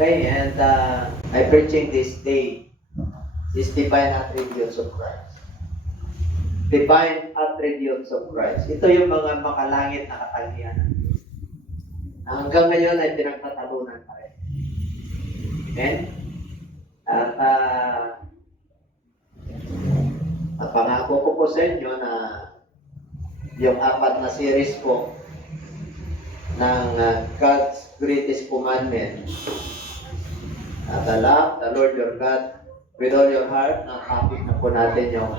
Okay, and I'm preaching this day is divine attributes of Christ. Divine attributes of Christ. Ito yung mga makalangit na katangian ng Diyos. Hanggang ngayon ay pinagtatalunan pa rin. Amen? At pangako ko po sa inyo na yung 4 na series po ng God's Greatest Commandment. The love, the Lord your God, with all your heart. Ang topic na po natin yung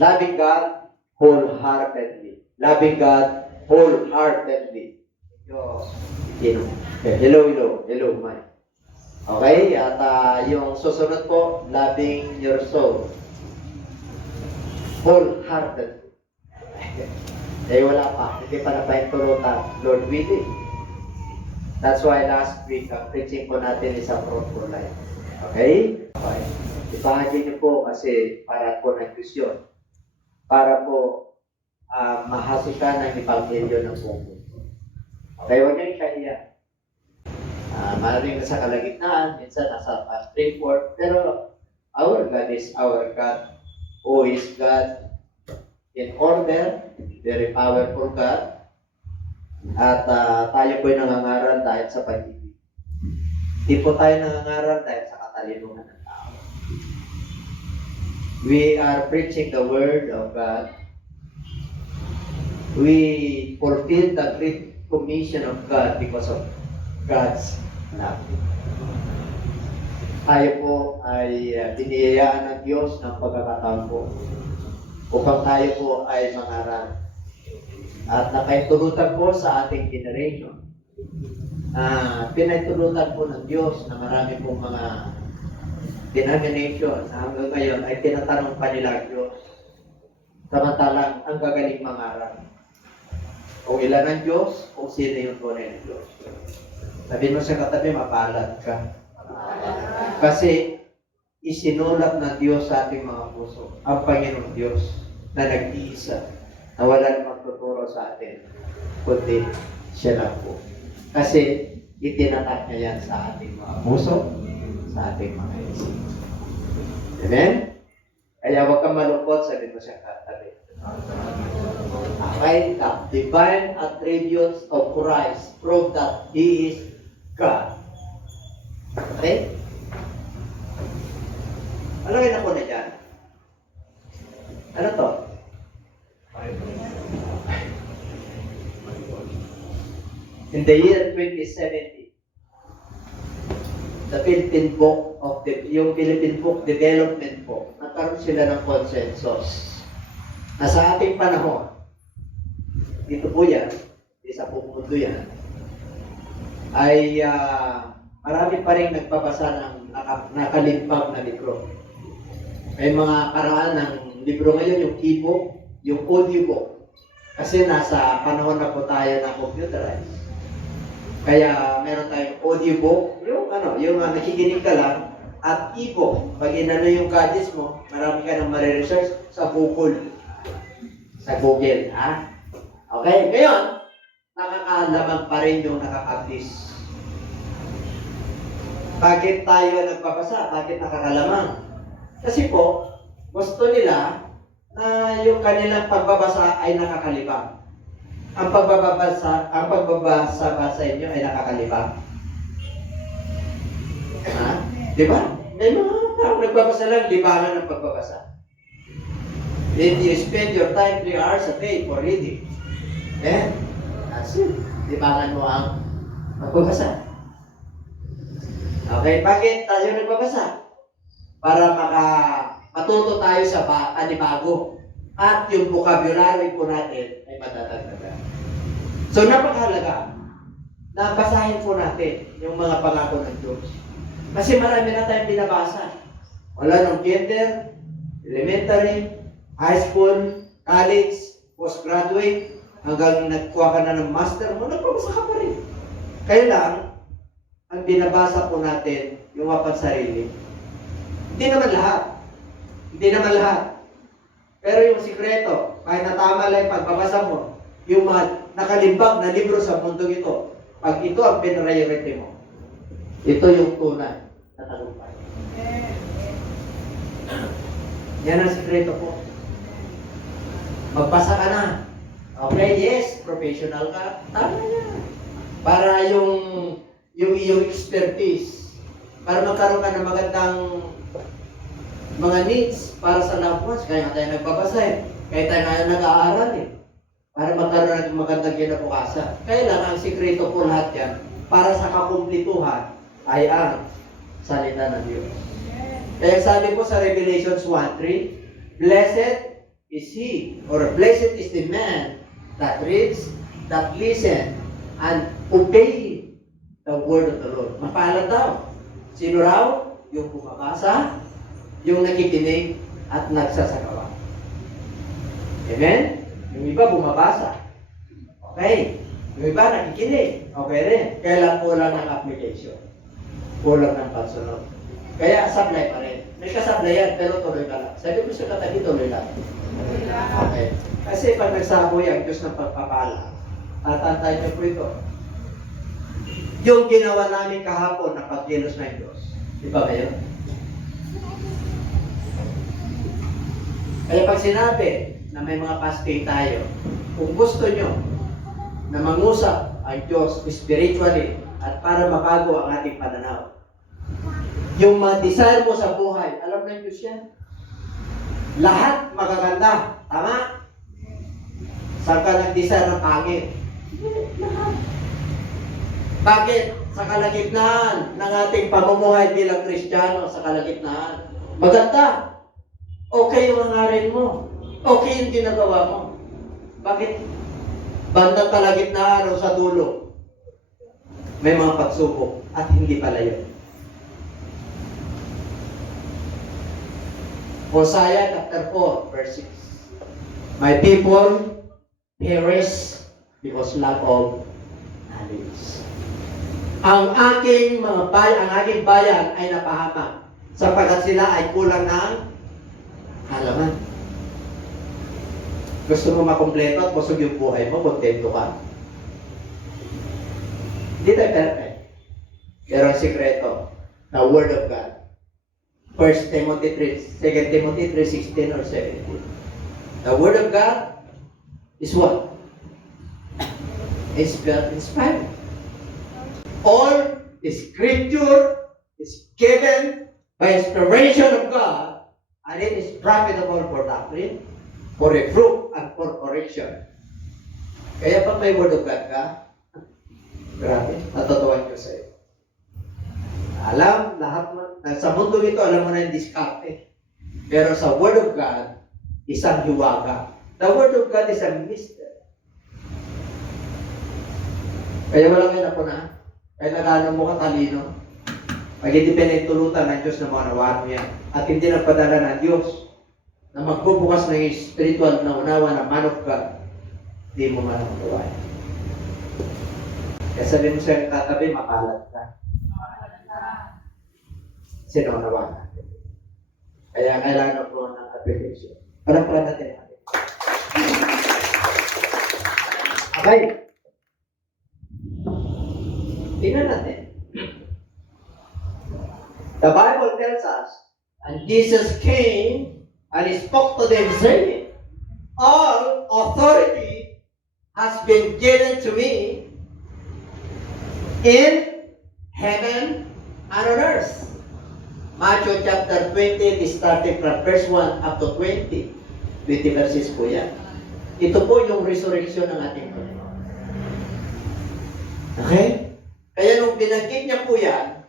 loving God wholeheartedly. Loving God wholeheartedly. Hello, Mike. Okay, at yung susunod po, loving your soul wholeheartedly. Wala pa. Hindi pa na paintulutan. Lord willing. That's why last week, ang preaching po natin is a fruitful life. Okay? Okay. Ibahagi niyo po kasi para po ng Diyos. Para po mahasikan ang Ebanghelyo ng buong mundo. Okay, huwag niyo ikaiya. Maraming nasa kalagitnaan, minsan nasa straightforward, pero our God is our God, who is God in order, very powerful God, at tayo po'y nangangaral dahil sa pag-ibig. Hindi po tayo nangangaral dahil sa katalinuhan ng tao. We are preaching the Word of God. We fulfill the great commission of God because of God's love. Tayo po ay biniyayaan ng Diyos ng pagkakataon po upang tayo po ay mangaral. At napaitulutan po sa ating generation. Pinaitulutan po ng Diyos na marami pong mga denomination na hanggang ngayon ay tinatanong pa nila ang Diyos. Samantalang ang gagaling mangaral. Kung ilan ang Diyos, kung sino yung tunay ng Diyos. Sabihin mo sa katabi, mapalad ka. Kasi isinulat ng Diyos sa ating mga puso ang Panginoong Diyos na nag-iisa, na walang magtuturo sa atin, kundi siya lang po. Kasi itinatak niya yan sa ating mga puso, sa ating mga isip. Amen? Kaya huwag kang malungkot, sabi mo siya katabi. Okay, the divine attributes of Christ prove that He is God. Okay? Alagay na po na dyan. Ano to? In the year 2070, the Philippine Book of yung Philippine Book Development po, nagkaroon sila ng consensus na sa ating panahon, dito po yan, isa po mundo yan, ay marami pa rin nagbabasa ng nakalimpag na libro. May mga karaan ng libro ngayon, yung e-book, yung audiobook. Kasi nasa panahon na po tayo ng computerized. Kaya meron tayong audiobook, yung nakikinig ka lang, at e-book. Pag inano yung gadgets mo, marami ka nang mariresearch sa Google. Sa Google, ha? Okay, ngayon, nakakalamang pa rin yung nakaka-publish. Bakit tayo nagbabasa? Bakit nakakalamang? Kasi po, gusto nila na yung kanilang pagbabasa ay nakakalibang. Ang pagbabasa sa inyo ay nakakalibang. Ha? Di ba? May mga tao nagbabasa lang, libangan ng pagbabasa. Then you spend your time 3 hours a day for reading. Then, that's it. Libangan mo ang pagbabasa. Okay, bakit tayo nagbabasa? Para matuto tayo sa panibago. At yung vocabulary po natin ay matatagdagan. So, napakahalaga na basahin po natin yung mga pangako ng Diyos. Kasi marami na tayong binabasa. Wala nung kinder, elementary, high school, college, postgraduate, hanggang nagkuha ka na ng master mo, nagbabasa ka pa rin. Kaya lang, ang binabasa po natin, yung mapansarili. Hindi naman lahat. Pero yung sikreto, kahit natama lang yung pagbabasa mo, yung mga nakalimbag na libro sa mundong ito, pag ito ang priority mo, Ito yung tunay na tagumpay. Yan ang sikreto po. Magpasa ka na. Okay, yes, professional ka. Tama yan. Para yung iyong expertise, para magkaroon ka ng magandang mga needs para sa loved ones. Kaya tayo nagbabasa eh. Kaya tayo nga nag-aaral eh. Para magkaroon ng magandang kinabukasan. Kaya lang, ang sikreto po lahat yan, para sa kakumplituhan, ay ang salita ng Diyos. Kaya sabi ko sa Revelations 1:3, Blessed is he, or blessed is the man that reads, that listen, and obey the word of the Lord. Mapalad daw. Sino raw? Yung bumabasa, yung nakikinig, at nagsasagawa. Amen? Yung iba bumabasa. Okay. Yung iba nakikinig. Okay rin. Kaya lang kulang ng application. Kulang ng pagsunod. Kaya sablay pa rin. May kasablayan, pero tuloy ka lang. Sabi mo sa katabi, tuloy lang. Okay. Kasi pag nagsaboy ang Diyos ng pagpapala, tatantay niyo po ito. Yung ginawa namin kahapon na pagkilos ng Diyos. Di ba kayo? Kaya pag sinabi na may mga pastor tayo, kung gusto nyo na mangusap ang Diyos spiritually at para mabago ang ating pananaw, yung mga desire mo sa buhay, alam ng Diyos yan. Lahat magaganda. Tama? Saan ka nag-desire ng pangit? Lahat. Bakit? Sa kalagitnaan ng ating pamumuhay bilang Kristiyano, sa kalagitnaan. Maganda. Okay yung hangarin mo. Okay yung ginagawa mo. Bakit? Bandang kalagitnaan o sa dulo, may mga pagsubok at hindi pala yun. Hosea chapter 4, verse 6. My people perish because lack of knowledge. Ang aking bayan ay napahamak sapagkat sila ay kulang ng halaman. Gusto mo makumpleto at busog yung buhay mo, kontento ka? Hindi tayo perfect. Pero ang sikreto, the Word of God. 1 Timothy 3, 2 Timothy 3:16 or 17. The Word of God is what? It's God-inspired. All the Scripture is given by inspiration of God, and it is profitable for doctrine, for reproof, and for correction. Kaya pag may Word of God ka, grabe, natutuwan ko sa'yo. Alam, lahat mo, sa mundo nito, alam mo na yung diskarte. Pero sa Word of God, isang hiwaga. The Word of God is a mystery. Kaya walang yan ako na. Kaya nagano mo katalino. Pag hindi pinagtulutan ng Diyos na mga nawaan mo yan. At hindi nagpadala ng Diyos na magbubukas ng spiritual na unawa na man of God, hindi mo man ang gawa. Kaya sabi mo sa katabi, makalat ka. Sino nawa natin. Kaya kailangan po ng application. Parang natin natin. Okay. Tingnan natin. The Bible tells us, and Jesus came and he spoke to them saying, all authority has been given to me in heaven and on earth. Matthew chapter 20, starting from verse 1 up to 20. 20 verses po yan. Ito po yung resurrection ng ating Panginoon. Okay? Kaya nung binanggit niya po yan,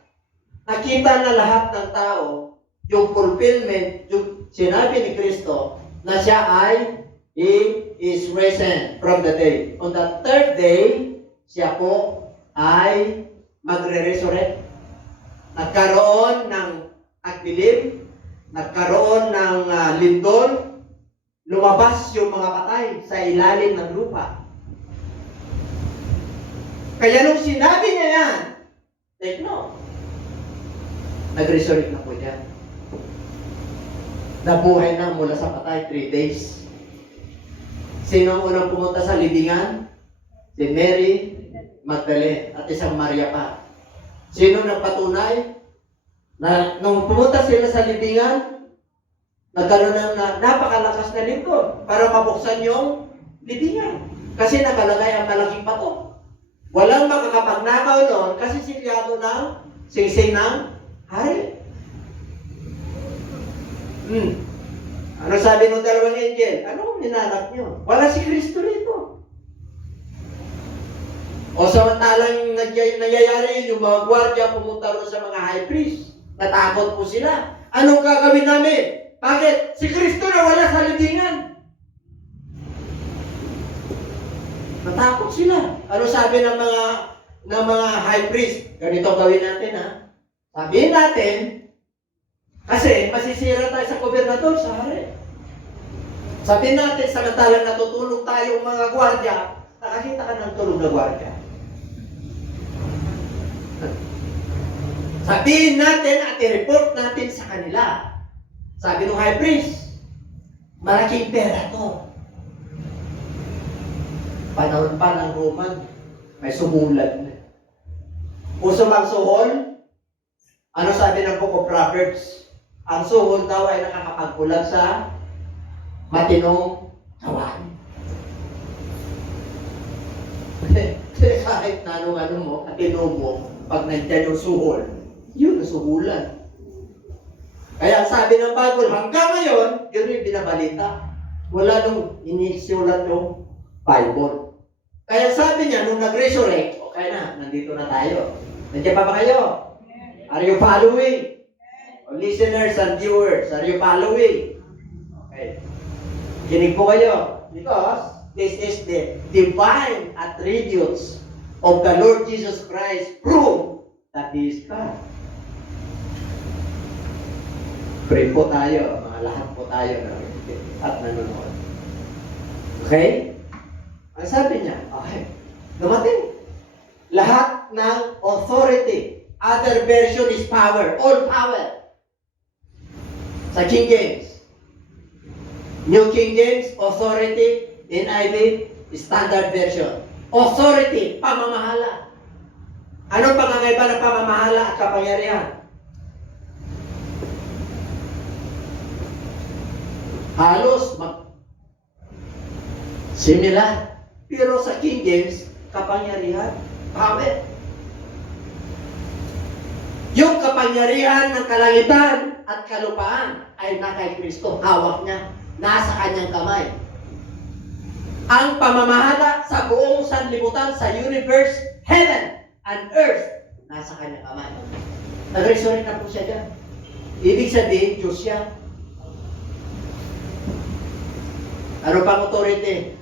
nakita na lahat ng tao yung fulfillment, yung sinabi ni Kristo na siya ay He is risen from the dead. On the third day, siya po ay magre-resurrect. Nagkaroon ng agbilib, nagkaroon ng lindol, lumabas yung mga patay sa ilalim ng lupa. Kaya nung sinabi niya yan, take note, nag-resurrect na po yan. Nabuhay na mula sa patay, 3 days. Sino ang unang pumunta sa libingan? Si Mary Magdalene at isang Maria pa. Sino nagpatunay na nung pumunta sila sa libingan, nagkaroon ng napakalakas na lingkod para mabuksan yung libingan. Kasi nakalagay ang malaking bato. Walang makakapagnakaw noon kasi silyado ng singsing ng hari. Ano sabi ng dalawang angel? Ano hinanap nyo? Wala si Kristo rito. O samantalang nangyayari yung mga gwardiya pumunta rin sa mga high priest. Natakot po sila. Anong gagawin namin? Bakit? Si Kristo na wala sa libingan. Natakot sila. Ano sabi ng mga high priest? Ganito gawin natin, ha? Sabihin natin, kasi masisira tayo sa gobernador, sa hari. Sabihin natin, samantalang natutulog tayo mga gwardiya, nakakita ka ng tulog na gwardiya. Sabihin natin at i-report natin sa kanila. Sabi ng high priest, malaking pera to. Panahon pa ng Roman, may sumulan na. Uso bang suhol? Ano sabi ng Book of Proverbs? Ang suhol daw ay nakakapagkulag sa matinong kawan. Kahit na ano mo, katino mo, pag nandiyan yung suhol, yun ang suhulan. Kaya sabi ng Bible, hanggang ngayon, yun yung binabalita. Wala nung inisulat yung Bible. Kaya sabi niya, nung nag-resurrect, okay na, nandito na tayo. Nandiyan pa ba kayo? Are you following? Listeners and viewers, are you following? Okay. Kinig po kayo. Because this is the divine attributes of the Lord Jesus Christ prove that He is God. Pray po tayo, mga lahat po tayo at nanonood. Okay? Ang sabi niya, okay, dumating. Lahat ng authority. Other version is power. All power. Sa King James. New King James, authority. NIV, standard version. Authority, pamamahala. Anong pangangaiba ng pamamahala at kapangyarihan? Halos similar. Pero sa King James, kapangyarihan, power. Yung kapangyarihan ng kalangitan at kalupaan ay na kay Kristo. Hawak niya. Nasa kanyang kamay. Ang pamamahala sa buong sanlibutan, sa universe, heaven and earth, nasa kanyang kamay. Nag-resurrect na po siya dyan. Ibig sabihin, Diyos siya. Ano pang authority?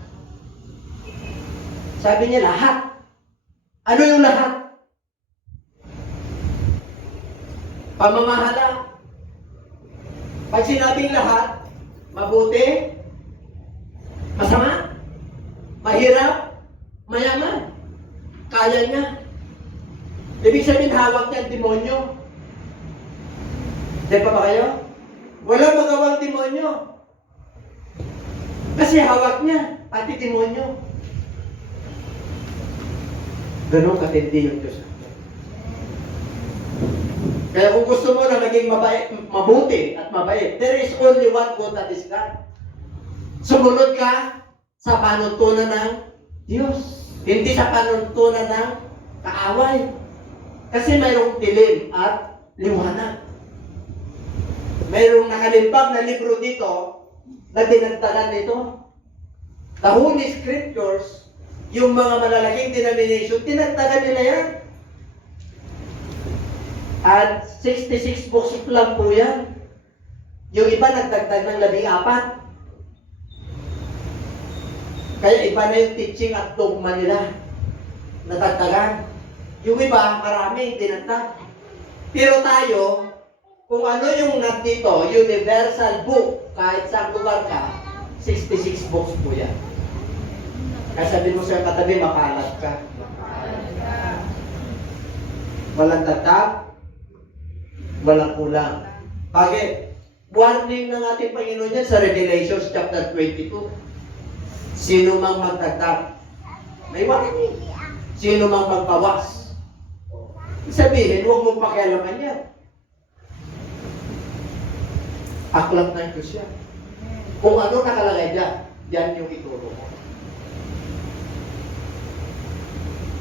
Sabi niya lahat. Ano yung lahat? Pamamahala. Pag sinabing lahat, mabuti, masama, mahirap, mayaman, kaya niya. Ibig sabihin hawak niya ang demonyo. Di pa ba kayo? Walang magawang demonyo. Kasi hawak niya, pati demonyo. Ganun katindi yung Diyos. Kaya kung gusto mo na maging mabuti at mabait, there is only one God, that is God. Sumunod ka sa panuntunan ng Diyos. Hindi sa panuntunan ng kaaway. Kasi mayroong dilim at liwanag. Mayroong nakalimpag na libro dito na dinagdagan nito. The Holy Scriptures, yung mga malalaking denomination, dinagdagan nila yan. At 66 books lang po yan. Yung iba nagdagdag ng 14. Kaya iba na yung teaching at dogma nila. Natagdagan. Yung iba, marami, dinagdag. Pero tayo, kung ano yung nandito, universal book, kahit saan lugar ka, 66 books po yan. Kaya sabihin mo sa katabi, makalat ka. Walang dagdag, walang kulang. Bakit? Warning ng ating Panginoon yan sa Revelation chapter 22. Sino mang magdagdag, may warning. Sino mang magbawas, Sabihin, huwag mong pakialaman yan. Aklat ng Diyos yan. Kung ano nakalagay dyan, yan yung ituro mo.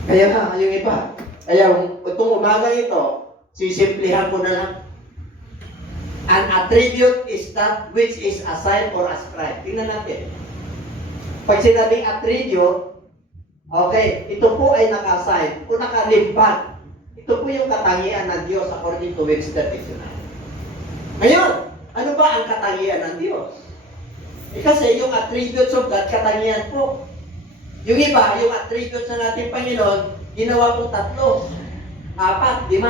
Kaya nga, yung iba. Kaya itong umaga ito, sisimplihan ko na lang. An attribute is that which is assigned or ascribed. Tingnan natin. Pag sinabing attribute, okay, ito po ay naka-assign o nakalimpad. Ito po yung katangian ng Diyos according to Webster Dictionary. Ngayon, ano ba ang katangian ng Diyos? Kasi yung attributes of God, katangian po. Yung iba, yung attributes na natin Panginoon, ginawa pong 3, 4, 5, 6.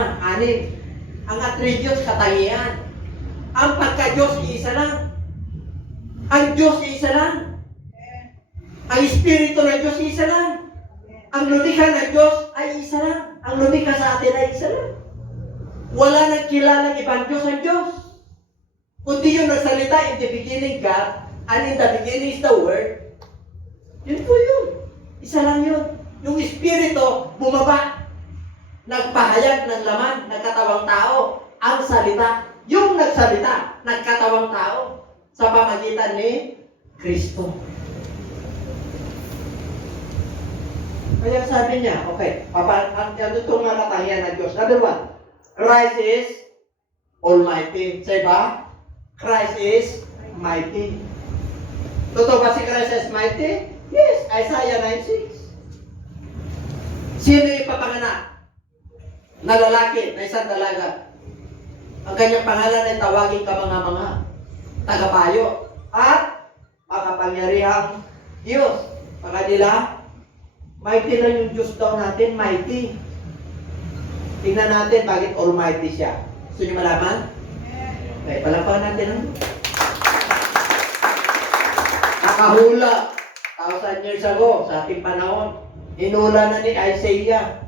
Ang attributes, katangian. Ang pagka-Diyos, isa lang. Ang Diyos, isa lang. Ang Espiritu ng Diyos, isa lang. Ang lumikha ng Diyos ay isa lang. Ang lumikha sa atin ay isa lang. Wala nang kilalang ibang Diyos ang Diyos. Kundi yung nagsalita, in the beginning God, and in the beginning is the Word. Yun po yun. Isa lang yun. Yung Espiritu, bumaba. Nagpahayag ng laman, nagkatawang tao. Ang salita, yung nagsalita, nagkatawang tao. Sa pamagitan ni Kristo. Kaya sabi niya, okay, ano itong mga katangian ng Diyos? Number 1, Christ is Almighty. Say ba? Christ is mighty. Totoo ba si Christ is mighty? Yes, Isaiah 9:6. Sino yung papanganak? Na lalaki, na isang dalaga. Ang kanyang pangalan ay tawagin kamanga-manga, tagapayo, at makapangyarihang Diyos. Baka nila, mighty lang yung Diyos daw natin, mighty. Tingnan natin bakit Almighty siya. Gusto niyo malaman? Okay, palapakan natin. Nakahula 1,000 years ago sa ating panahon. Inula na ni Isaiah.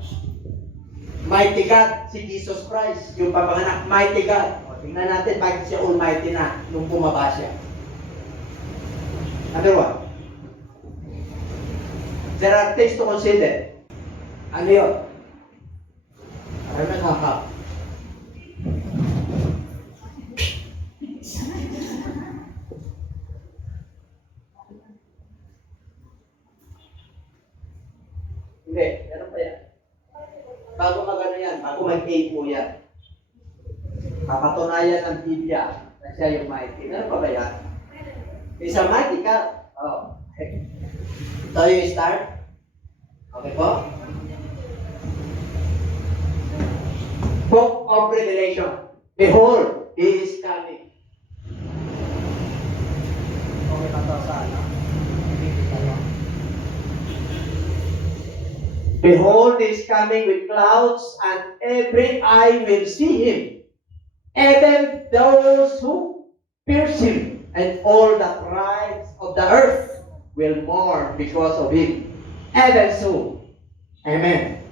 Mighty God, si Jesus Christ, yung papanganak, mighty God. O, tingnan natin bakit siya Almighty na nung bumaba siya. Number 1. There are things to consider. Ano yun? Ano nakaka? Hindi, ano pa yan? Bago magano yan, bago mag-A po yan. Papatunayan ng Biblia na siya yung mighty. Ano pa ba yan? Isa mighty ka. Oh. So you start? Okay po? Book of Revelation. Behold, He is coming. Okay pa to sa ano? Behold, He is coming with clouds, and every eye will see Him, even those who pierce Him, and all the tribes of the earth will mourn because of Him. Even so, Amen.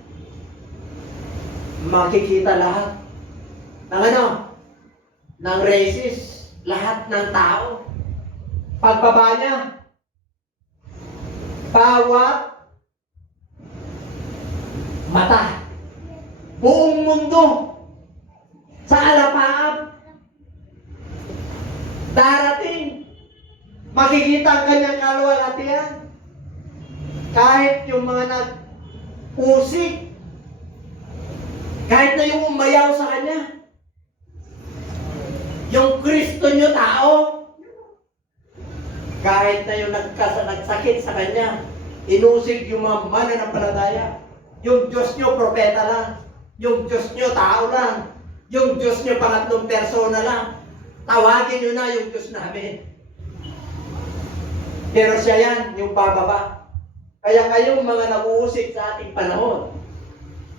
Makikita lahat ng ano? Ng races, lahat ng tao. Pagbaba niya, bawat mata, buong mundo, sa alapaap, darating, makikita ang kanyang kaluwalhatian. Kahit yung mga nag-usig, kahit na yung umayaw sa kanya, yung Kristo nyo tao, kahit na yung nagsakit sa kanya, inusig yung mga mananampalataya. Yung Diyos nyo, propeta lang. Yung Diyos nyo, tao lang. Yung Diyos nyo, pangatlong persona lang. Tawagin nyo na yung Diyos namin. Pero siya yan, yung bababa. Kaya kayong mga nag-uusig sa ating panahon.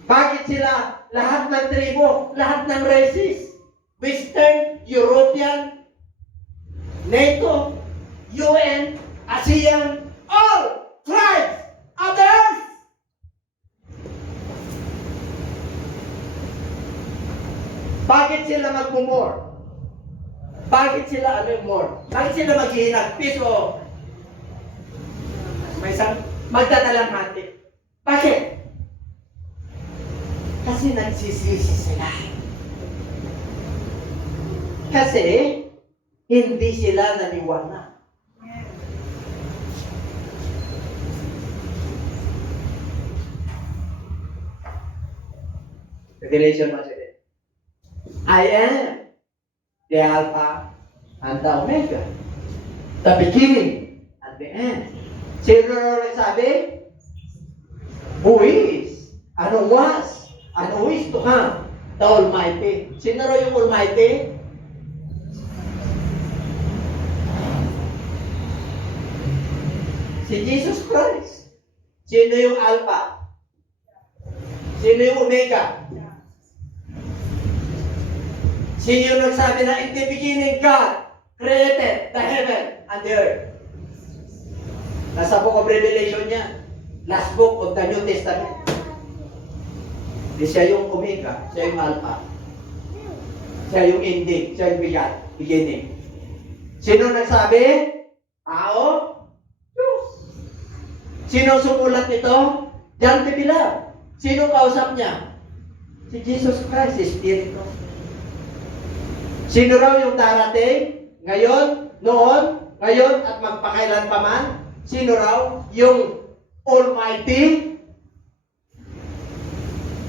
Bakit sila? Lahat ng tribo, lahat ng races. Western, European, NATO, UN, ASEAN, all tribes of the earth. Bakit sila mag-more? Bakit sila more? Bakit sila maghihinagpis o may isang magdadalamhati? Bakit? Kasi nagsisisi sila. Kasi hindi sila naniwala. Revelation 1:7. I am the Alpha and the Omega, the beginning and the end. Sino na nagsabi? Who is, and who was, and who is to come, the Almighty. Sino raw yung Almighty? Si Jesus Christ. Sino yung Alpha? Sino yung Omega? Sino yung nagsabi na in the beginning God created the heaven and the earth? Nasa book of Revelation niya. Last book of the New Testament. Di siya yung Omega, siya yung Alpha. Siya yung ending, siya yung beginning. Sino nagsabi? Tao? Diyos. Sino sumulat nito? John the Beloved. Sino kausap niya? Si Jesus Christ, si Espiritu. Sino raw yung darating? Ngayon, noon, ngayon, at magpakailan pa man? Sino raw? Yung Almighty?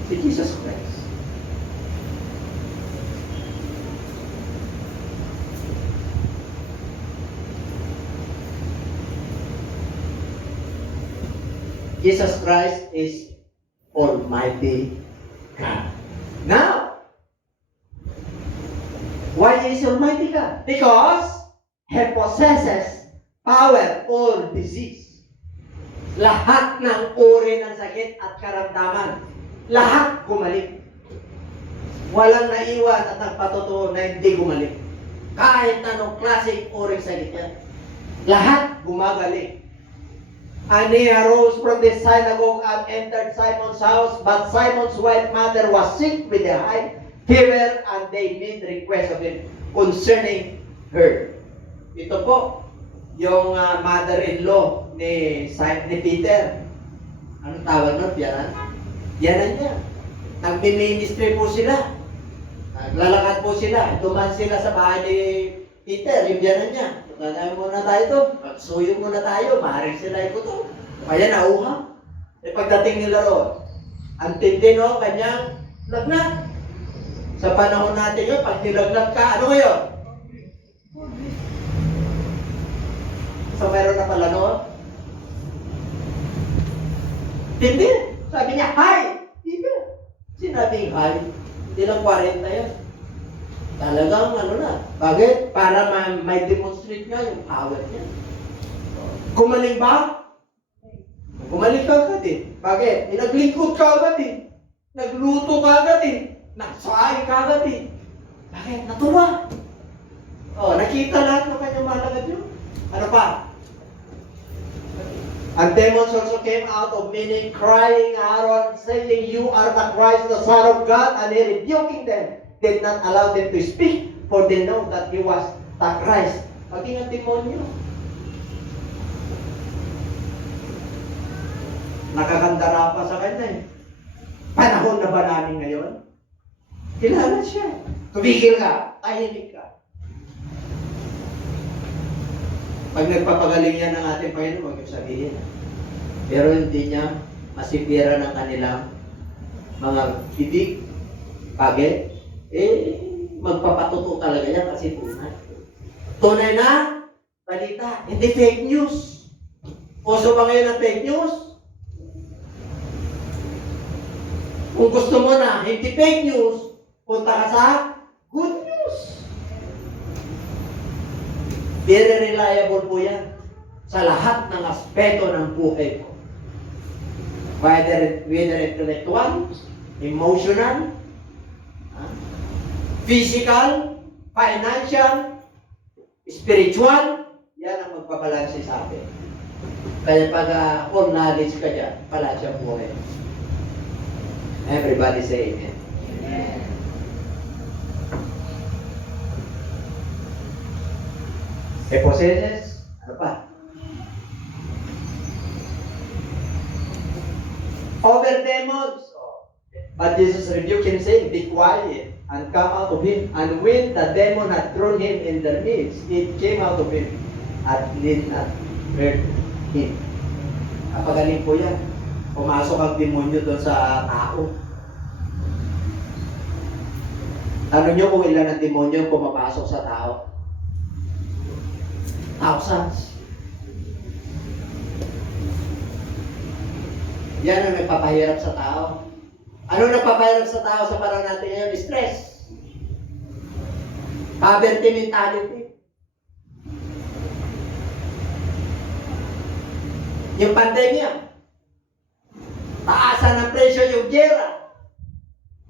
Si Jesus Christ. Jesus Christ is Almighty God. Now, why is Almighty God? Because He possesses power over disease. Lahat ng uri ng sakit at karamdaman, lahat gumaling. Walang naiwan at nagpatotoo na hindi gumaling. Kahit anong klaseng uri sakit yan, lahat gumagaling. And he arose from the synagogue and entered Simon's house, but Simon's wife mother was sick with a high fever, and they made request of him concerning her. Ito po, yung mother-in-law ni Peter. Anong tawag nun? Yanan? Yanan niya. Nag-ministry po sila. Naglalakad po sila. Duman sila sa bahay ni Peter, yung yanan niya. Tanayin muna tayo ito. Magsuyo muna tayo. Maaaring sila ito. Kaya nauha. E pagdating nila roon, ang tindi no, kanyang lagnat. Sa panahon natin yun, pag nilagnat ka, ano ngayon? So meron na pala noon? Tindi. Sabi niya, hi! Peter. Sinabing hi. Hindi lang 40 yan. Talagang ano na. Bakit? Para may demonstrate niya yung power niya. Gumaling ba? Gumaling ka agad eh. Bakit? Naglingkod ka agad eh. Nagluto ka agad eh. Nagsahay ka agad eh. Bakit? Natuwa. Nakita lahat ng kanyang malagad yun. Ano pa? And demons also came out of many, crying out, saying, "You are the Christ, the Son of God," and he rebuking them, did not allow them to speak, for they know that he was the Christ. Paging ang demonyo. Nakakandara pa sa kanya eh. Panahon na ba namin ngayon? Kilala siya. Tumigil ka, tahimik ka. Pag nagpapagaling yan ng ating Panginoon, huwag yung sabihin. Pero hindi niya masipira ng kanilang mga bibig. Bakit? Magpapatuto talaga yan kasi tunay. Tunay na balita, hindi fake news. Uso ba ngayon ang fake news? Kung gusto mo na hindi fake news, punta ka sa good news. Very reliable po yan sa lahat ng aspeto ng buhay mo. Whether intellectual, emotional, physical, financial, spiritual, yan ang magpabalanse sa atin. Kaya pag full knowledge ka dyan, pala siya buhay. Everybody say amen. Amen. Possesses, ano pa? Over demons. But Jesus rebuked him, saying, "Be quiet, and come out of him." And when the demon had thrown him in their midst, it came out of him, and did not hurt him. Kapagaling po yan. Pumasok ang demonyo doon sa tao. Ano nyo kung ilan ang demonyo pumapasok sa tao? Thousands. Yan ang nagpapahirap sa tao. Ano nagpapahirap sa tao sa parang natin ngayon? Stress. Poverty mentality. Yung pandemya. Taasan ng presyo yung gera.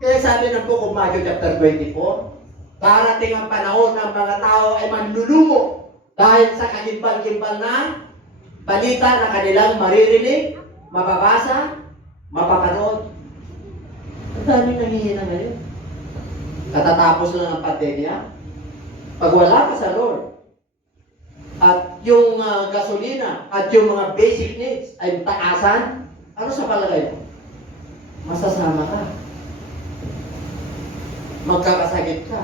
Kaya sabi ng Book of Matthew chapter 24, darating ang panahon ng mga tao ay manlulumo dahil sa kagimbal-gimbal na balita na kanilang maririnig, mababasa, mapapanood. Ang daming nanghihina ngayon. Katatapos lang ng pandemya. Pag wala ka sa Lord, at yung gasolina, at yung mga basic needs ay taasan, ano sa palagay mo? Masasama ka. Magkakasakit ka.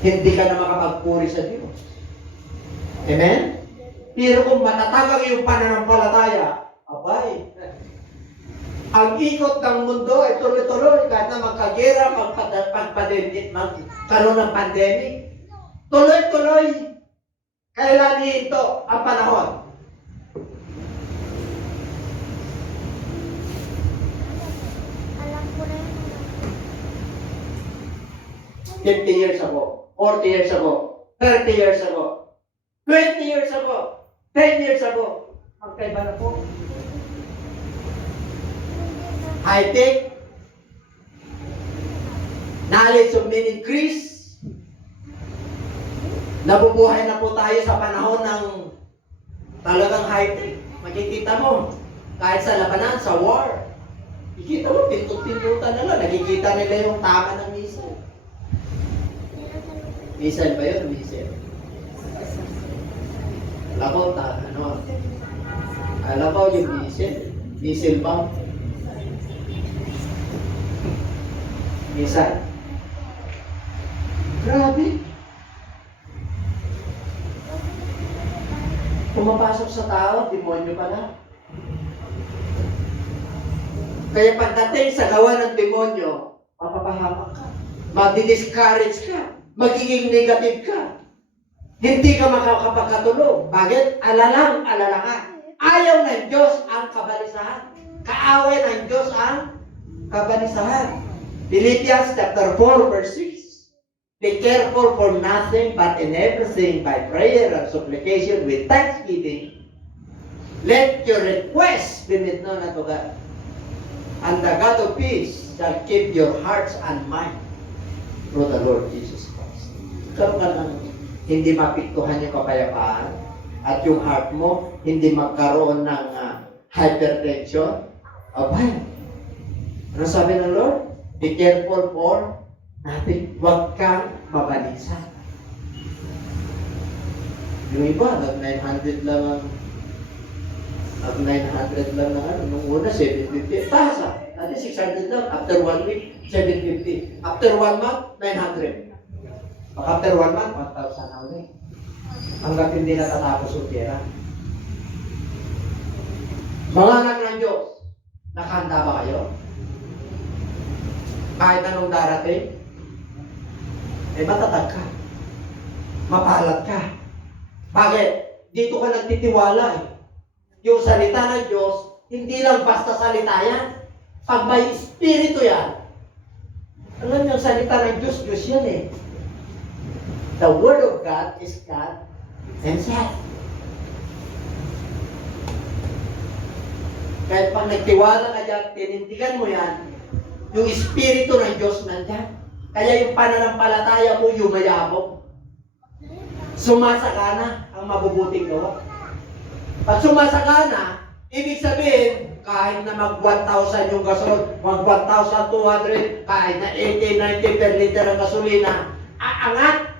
Hindi ka na makapagpuri sa Diyos. Amen? Pero kung matatag ang iyong pananampalataya, abay, ang ikot ng mundo ay tuloy-tuloy kahit na magkagera, magkaroon ng pandemic. Tuloy-tuloy. Kailan ito ang panahon? Alam ko na yun. 50 years ago, 40 years ago, 30 years ago, 20 years ago, 10 years ago, magkaiba na po. High-tech, knowledge of men increase, nabubuhay na po tayo sa panahon ng talagang high-tech. Makikita mo, kahit sa labanan, sa war, ikita mo, pintot-pintutan na lang, nakikita nila yung tama ng missile. Missile ba yun? Missile. Alam ko yung missile. Missile bomb. Missile. Grabe. Pumapasok sa tao, demonyo pala. Kaya pagdating sa gawa ng demonyo, mapapahamak ka. Madi-discourage ka. Magiging negative ka. Hindi ka makakapagkatulog. Bakit? Alala ka. Ayaw ng Diyos ang kabalisahan. Kaaway ng Diyos ang kabalisahan. Philippians chapter 4 verse 6. Be careful for nothing but in everything by prayer and supplication with thanksgiving. Let your requests be made known unto God. And the God of peace shall keep your hearts and mind through the Lord Jesus Christ. Karoon ka ng hindi mapiktuhan yung kapayapaan at yung heart mo hindi magkaroon ng hypertension. Abay, ano sabi ng Lord? Be careful for nothing. Huwag kang mabalisa. Yung iba, nag-900 lang nung una, 750. Tasa. Dati 600 lang. After 1 week, 750. After 1 month, 900. After 1 month, 1,000 na ulit. Hanggang hindi natatapos yung pera. Mga anak ng Diyos, nakahanda ba kayo? Kahit anong darating, matatag ka. Mapalad ka. Bakit? Dito ka nagtitiwala eh. Yung salita ng Diyos, hindi lang basta salita yan. Pag may espiritu yan, alam niyo, yung salita ng Diyos, Diyos yan eh. The Word of God is God Himself. Kahit pag nagtiwala ka dyan, tinindigan mo yan, yung espiritu ng Diyos nandyan. Kaya yung pananampalataya mo, yumayabok. Sumasagana ang mabubuting gawa. Pag sumasagana, ibig sabihin, kahit na mag 1,000 yung gasol, mag 1,200, kahit na 80, 90 per liter ang gasolina, aangat.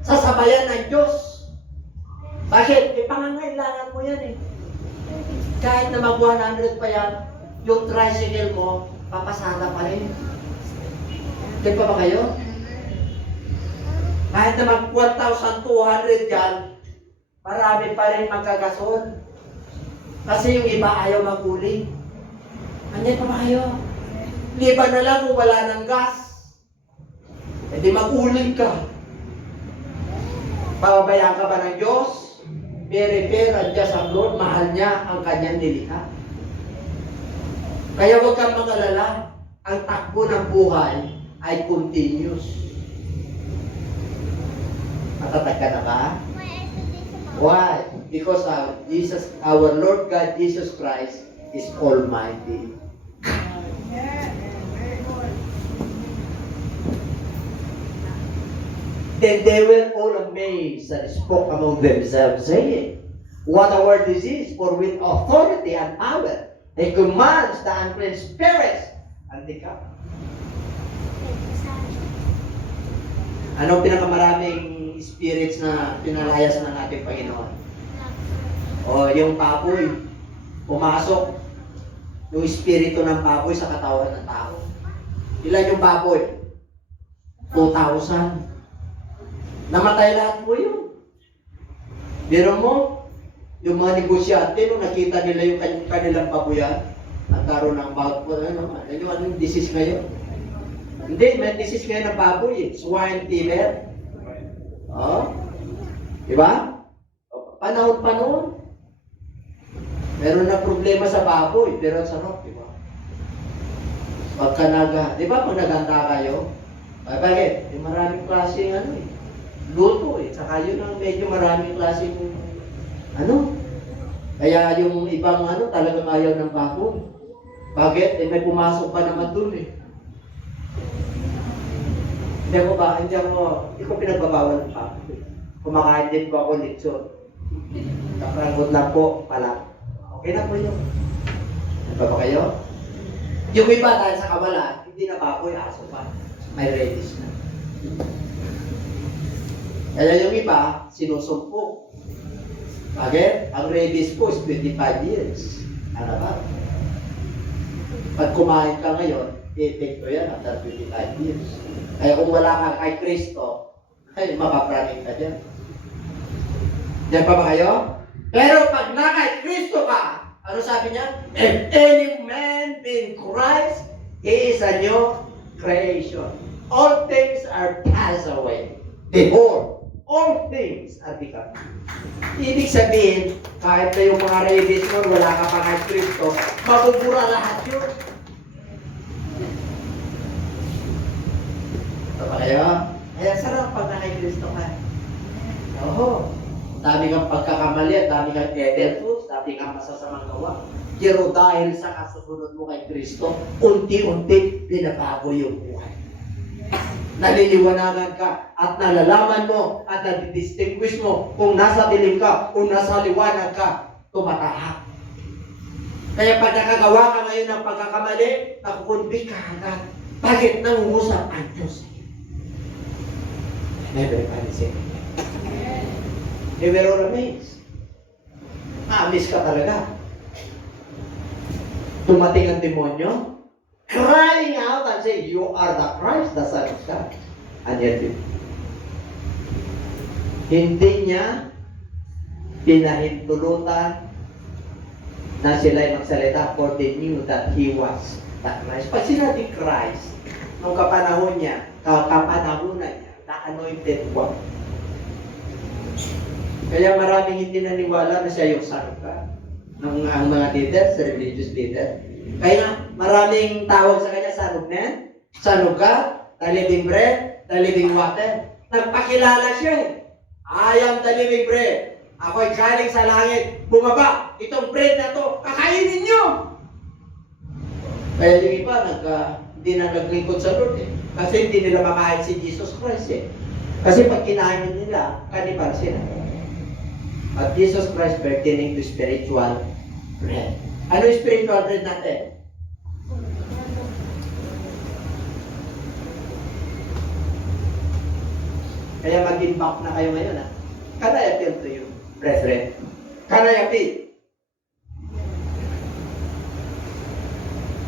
Sasabayan ng Diyos. Bakit? Pangangailangan mo yan eh. Kahit na mag 100 pa yan, yung tricycle mo, papasada pa rin. Di pa ba kayo? Kahit naman 1,200 yan, marami pa rin magkagason. Kasi yung iba ayaw mag-uling. Andiyan pa ba kayo? Liban na lang kung wala ng gas. E di mag-uling ka. Pababayaan ka ba ng Diyos? Very andiyan sa Lord, mahal niya ang kanyang nilikha. Kaya huwag kang mag-alala. Ang takbo ng buhay ay continuous. Matatag ka na ba? Why? Because our Lord God Jesus Christ is Almighty. Then they were all amazed and spoke among themselves, saying, "What a word this is, for with authority and power he commands the unclean spirits, and they come." Anong pinakamaraming spirits na pinalayas ng ating Panginoon? O yung baboy, pumasok yung espiritu ng baboy sa katawan ng tao. Ilan yung baboy? 2,000. Namatay lahat po yun. Biro mo, yung mga negosyante, nung nakita nila yung kanilang baboyan, nagkaroon ng bag po, anong disease ngayon? Hindi, may disease ngayon ng baboy, swine fever. Oh, diba? Panahon. Meron na problema sa baboy, pero sarap, diba? Pagka diba pag naganda kayo, bakit? Maraming klaseng luto saka yun ang medyo maraming klaseng kaya yung ibang talagang ayaw ng baboy. Bakit? May pumasok pa naman dun Hindi ko pinagbabawal ng baboy. Kumakain din po ako lechon. Kapranggot lang po pala. Okay na po yun. Ano ba kayo? Yung iba dahil sa kawalan, hindi na baboy, aso pa. May rabies na. Kaya yung iba, sinusumpok. Bakit? Ang rabies po is 25 years. Ano ba? Pag kumain ka ngayon, epekto yan after 25 years. Kaya kung wala ka kay Kristo, ay mapapraning ka dyan. Diyan pa ba kayo? Pero pag na kay Kristo ka, ano sabi niya? If any man be in Christ, he is a new creation. All things are passed away. Behold, all things are become. Ibig sabihin, kahit na yung mga rabies mo, wala ka pa kay Kristo, mabubura lahat yun. Ito pa kayo? Kaya sarap pag na kay Kristo ka. Oo. Dami kang pagkakamali, dami kang devils, dami kang masasamang gawa. Pero dahil sa kasusunod mo kay Kristo, unti-unti binabago yung buhay. Naliliwanagan ka at nalalaman mo at nadidistinguish mo kung nasa dilim ka o nasa liwanag ka, tumatahak. Kaya pag nakagawa ka ngayon ng pagkakamali, nakukunbik ka agad. Bakit? Nangungusap ang Diyos. Never say they were all amazed. Maamis ka talaga. Tumating ang demonyo, crying out and saying, "You are the Christ, the Son of God." And yet, hindi niya pinahintulutan na sila'y magsalita, for they knew that He was the Christ. Pag sinabi Christ, nung kapanahonan niya, the anointed one. Kaya maraming hindi naniwala na siya yung Son of God. Ang mga leaders, religious leaders. Kaya maraming tawag sa kanya, Son of Man, Son of God, the living bread, the living water. Nagpakilala siya I am the living bread. Ako'y galing sa langit, bumaba. Itong bread na to, kakainin nyo. Kaya yung iba, hindi na naglingkod sa Lord Kasi hindi nila makain si Jesus Christ Kasi pag kinain nila, kanibal sila. But Jesus Christ pertaining to spiritual bread. Ano yung spiritual bread natin? Kaya mag-impact na kayo ngayon Can I appeal to you, brethren? Can I appeal?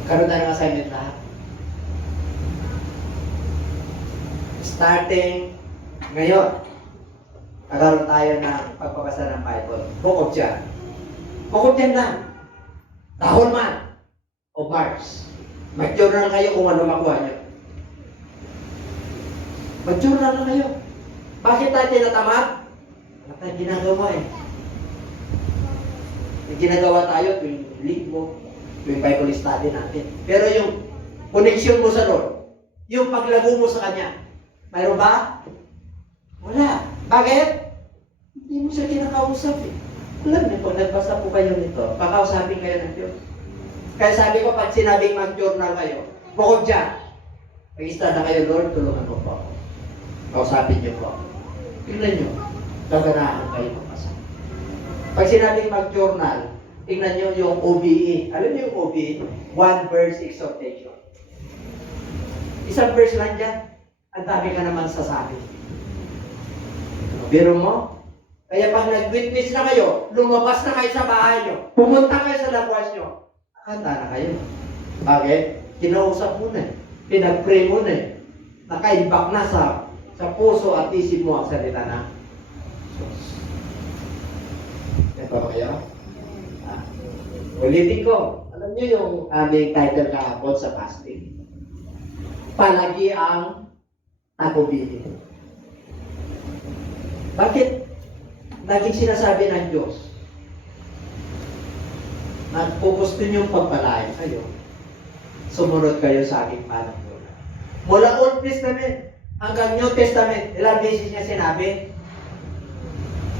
Karoon tayo ng assignment lahat. Starting ngayon, nagkaroon tayo ng pagbabasa ng Bible. Bukod dyan. Bukod dyan lang. Dahon man o March. Mag-journal kayo kung ano makuha nyo. Mag-journal na kayo. Bakit tayo tinatamad? Wala tayong ginagawa eh. Yung ginagawa tayo tuwing linggo, tuwing Bible study natin. Pero yung connection mo sa Lord, yung paglago mo sa Kanya, mayroon ba? Wala. Bakit? Hindi mo siya kinakausap eh. Alam niyo po, nagbasa po kayo nito, pakausapin kayo ng Diyos. Kaya sabi ko, pag sinabing mag-journal kayo, bukod dyan, mag-ista na kayo, Lord, tulungan mo po ako. Kausapin niyo po. Tingnan niyo, gaganahan kayo magpasa. Pag sinabing mag-journal, tingnan niyo yung OBE. Alam niyo yung OBE? One verse exhortation. Isang verse lang dyan, ang dami ka naman sasabi. Biro mo? Kaya pag nag-witness na kayo, lumabas na kayo sa bahay nyo, pumunta kayo sa labas nyo, handa na kayo. Bakit? Kinausap mo na. Pinag-pray mo na. Nakaimbak na sa puso at isip mo ang salita na Diyos. Ito ba kayo? Ulitin ko. Alam niyo yung aming title kahapon sa fasting? Palagi ang tagubilin. Bakit naging sinasabi ng Diyos na kung gusto niyong pagpalain kayo, sumunod kayo sa aking panuntunan. Mula Old Testament hanggang New Testament, ilang beses niya sinabi,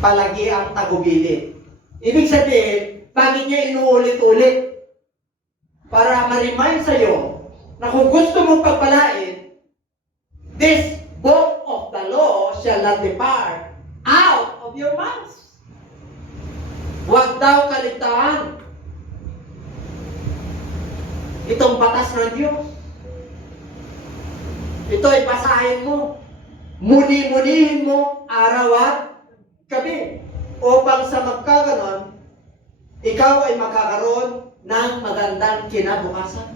palagi ang tagubilin. Ibig sabihin, bakit niya inuulit-ulit? Para ma-remind sa'yo na kung gusto mong pagpalain, this book of the law shall not depart out of your mouths. Huwag daw kaligtaan itong batas ng Diyos. Ito ay basahin mo. Muni-munihin mo araw at gabi. Upang sa magkaganon, ikaw ay makakaroon ng magandang kinabukasan.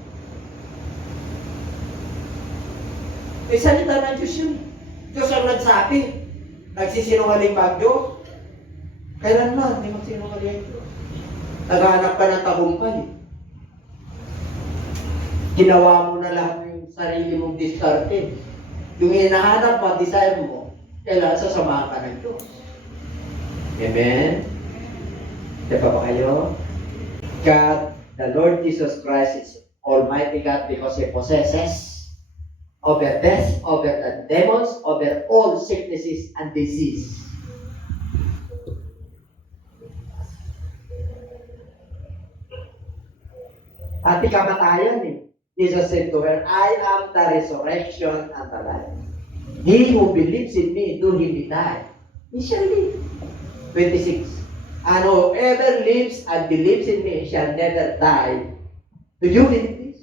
May salita ng Diyos yun. Diyos ang nagsabi. Nagsisinungaling ba ang Diyos? Kailanman, hindi magsinungaling ang Diyos. Naghahanap ka ng tagumpay. Ginawa mo na lahat yung sarili mong diskarte. Yung hinahanap mo, desire mo, kailangan sasamahan ka ng Diyos. Amen? Diba ba kayo? God, the Lord Jesus Christ is Almighty God because He possesses over death, over the demons, over all sicknesses and disease. At kamatayan eh. Jesus said to her, I am the resurrection and the life. He who believes in me, though he may die, he shall live. 26. And whoever lives and believes in me shall never die. Do you believe this?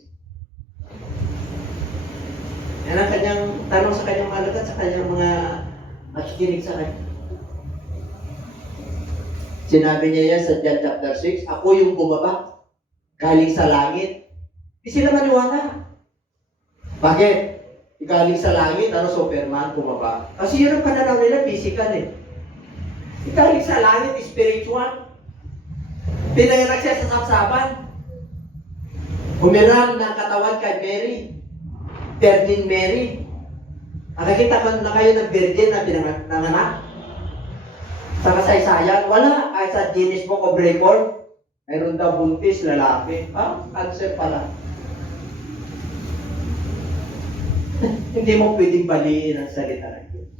Yan ang kanyang tanong sa kanyang mga alagad, sa kanyang mga nakikinig sa kanya. Sinabi niya yan sa John chapter 6, ako yung bumaba, galing sa langit. Hindi sila maniwala. Bakit? Galing sa langit, Superman, bumaba. Kasi yun ang pananaw nila, physical eh. Galing sa langit, spiritual. Pinanganak siya sa sapsapan. Humiram ng katawan kay Mary. Virgin Mary. Nakakita ko na kayo ng virgin na pinanganak. Sa kasaysayan, wala. Kahit sa Guinness Book of Record, mayroon daw buntis, lalaki. Cancer pala. Hindi mo pwedeng baliin ang salita ng Diyos.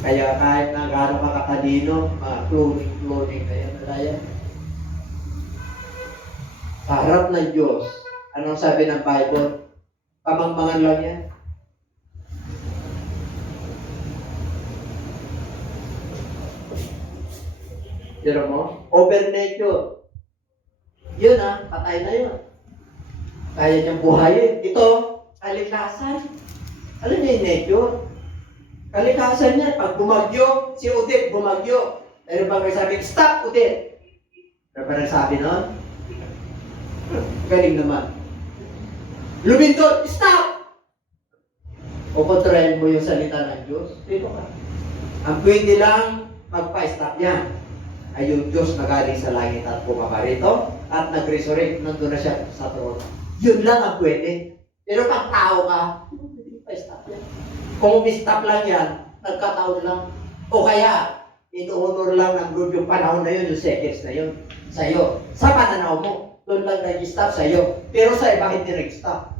Kaya kahit na gano'n ka katalino, cloning kaya malaya. Sa harap ng Diyos, anong sabi ng Bible? Pamangmangan lang yan. Tira mo? Over nature. Yun patay na yun. Kaya niyang buhayin. Ito, kalikasan. Alam niyo yung nature? Kalikasan niya, pag bumagyo, si Odette bumagyo. Pero pag may sabi, stop Odette. Pero parang sabi nun, galing naman. Lumindol, stop! Kukontrahin mo yung salita ng Diyos. Dito ka. Ang pwede lang magpa-stop yan ay yung Diyos na galing sa langit at bumaba rito at nag-resurrect, nandun na siya sa trono. Yun lang ang pwede. Pero pag tao ka, hindi pa-stop yan. Kung stop lang yan, nagkataon lang. O kaya, in-honor lang ng Lord yung panahon na yun, yung seconds na yun, sa'yo. Sa pananaw mo, doon lang nag-stop sa'yo. Pero sa iba, hindi nag-stop.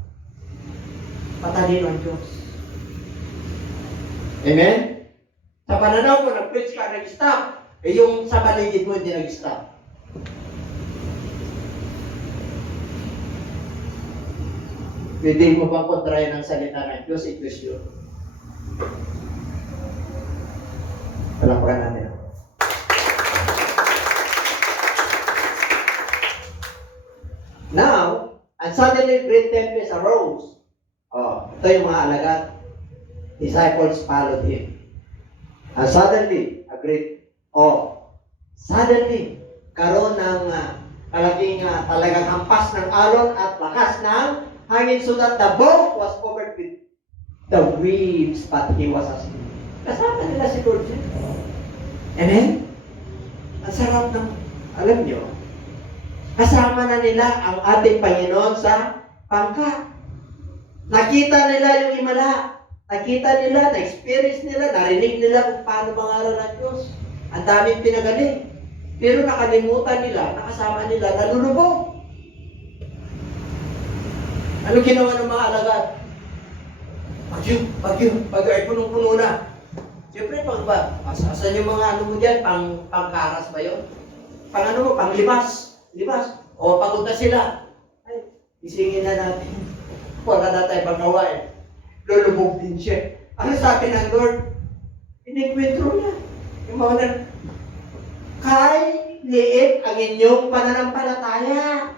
Patalino ang Diyos. Amen? Sa pananaw mo, nag-preach ka, nag-stop. Eh yung sa paligid mo, hindi nag-stop. Pwede mo bang kontrayan ang salita ng Diyos? It was yun. Palapakan natin. Now, and suddenly great tempest arose. Oh, ito yung mga alagad. Disciples followed him. And suddenly, suddenly, karoon ng talagang hampas ng alon at lakas ng hangin so that the boat was covered with the waves, but he was asleep. Kasama nila si Lord. Amen? Ang sarap ng, alam nyo, kasama na nila ang ating Panginoon sa pangka. Nakita nila yung himala. Nakita nila, na-experience nila, narinig nila kung paano mangaral ng Diyos. Ang daming pinagaling. Pero nakalimutan nila, nakasama nila, nalulubog. Ano ginawa ng mga alagad? Bagyo, ay punong-puno na. Siyempre, asan yung mga ano mo dyan, pangkaras ba yun? Panglibas. O, pagod na sila. Ay, isingin na natin. Wala na tayo pagkawain. Lulubog din siya. Ano sabi ng Lord? Inikwentro niya. Yung mga kay liit ang inyong pananampalataya.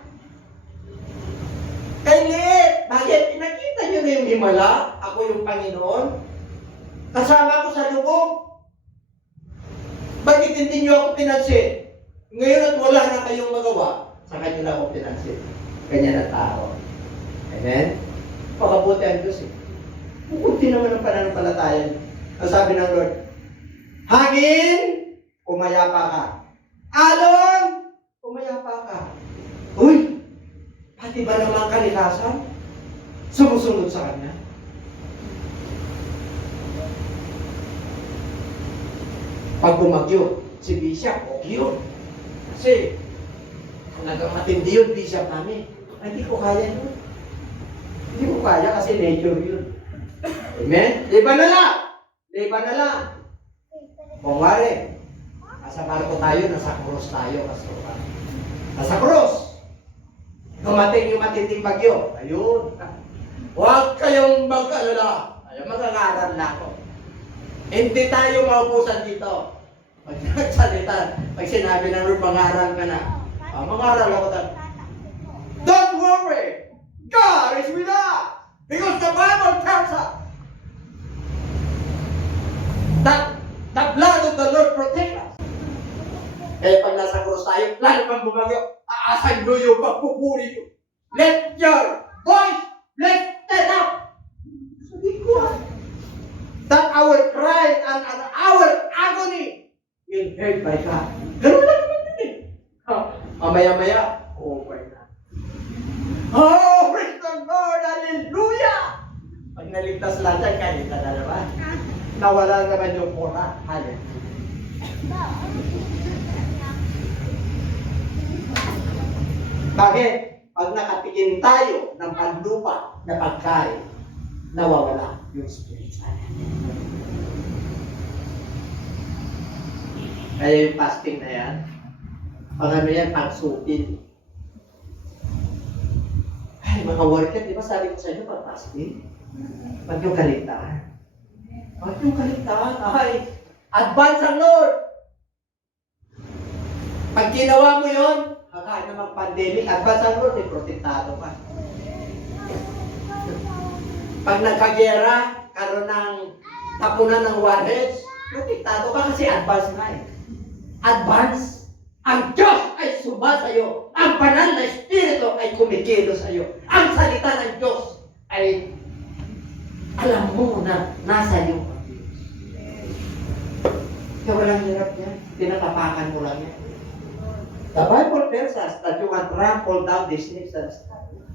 Kay liit. Bakit? Nakita niyo na yung himala? Ako yung Panginoon. Kasama ko sa lubog. Bakit hindi niyo ako pinansin? Ngayon at wala na kayong magawa, sa kanya lang ako pinansin. Ganyan ang tao. Amen? Pakabuti ang Diyos eh. Kunti naman ang pananampalataya. Ang sabi ng Lord, hangin, umayapa ka. Alon, umayapa ka. Uy, pati ba naman kalikasan? Sumusunod sa Kanya. Pag bumagyo, si Bishop, okay yun. Kasi, matindi yun, Bishop namin. Ay, hindi ko kaya yun. Hindi ko kaya kasi nature yun. Amen? Liban na lang. Kung wari, nasa barko tayo, nasa krus tayo. Nasa krus. Dumating yung matinding bagyo. Ayun. Huwag kayong mag-alala. Ayun, mag-aaral na ako. Hindi tayo maubusan dito. Pag nagsalita, pag sinabi ng Lord, mag-aaral ka na. Mag-aaral ako tayo. Don't worry! God is with us! Because the Bible tells us that the blood of the Lord protects us. Eh, pag nasa krus tayo, lalo pang bumagyo, aasan nyo yung pagpupuri nyo. Let your voice lifted up. Sabi ko, that our cry and our agony will be heard by God. Ganun lang naman yun eh. Maya-maya, over na. Oh, praise the Lord! Hallelujah! Pag naligtas lang dyan, kahit na naman. Nawala naman yung pura. Hallelujah. Bakit? Pag nakatingin tayo ng panlupa na pagkain, nawawala yung spiritual. Kaya yung fasting na yan, pag ano yan, pagsupin. Ay, mga worker, di ba sabi ko sa inyo, pag fasting? Pag yung kaligtaan. Ay, advance ang Lord! Pag ginawa mo yun, kahit namang pandemic, advance ang Lord, protektado ka. Pag nagkagera, karoon ng tapunan ng warheads, protektado ka kasi advance na eh. Advance. Ang Diyos ay sumasayo. Ang banal na Espiritu ay kumikilos sa iyo. Ang salita ng Diyos ay alam mo na nasa iyo ang Diyos. Kaya walang hirap yan. Tinatapakan mo lang yan. The Bible tells us that you can trample down the snakes and scorpions.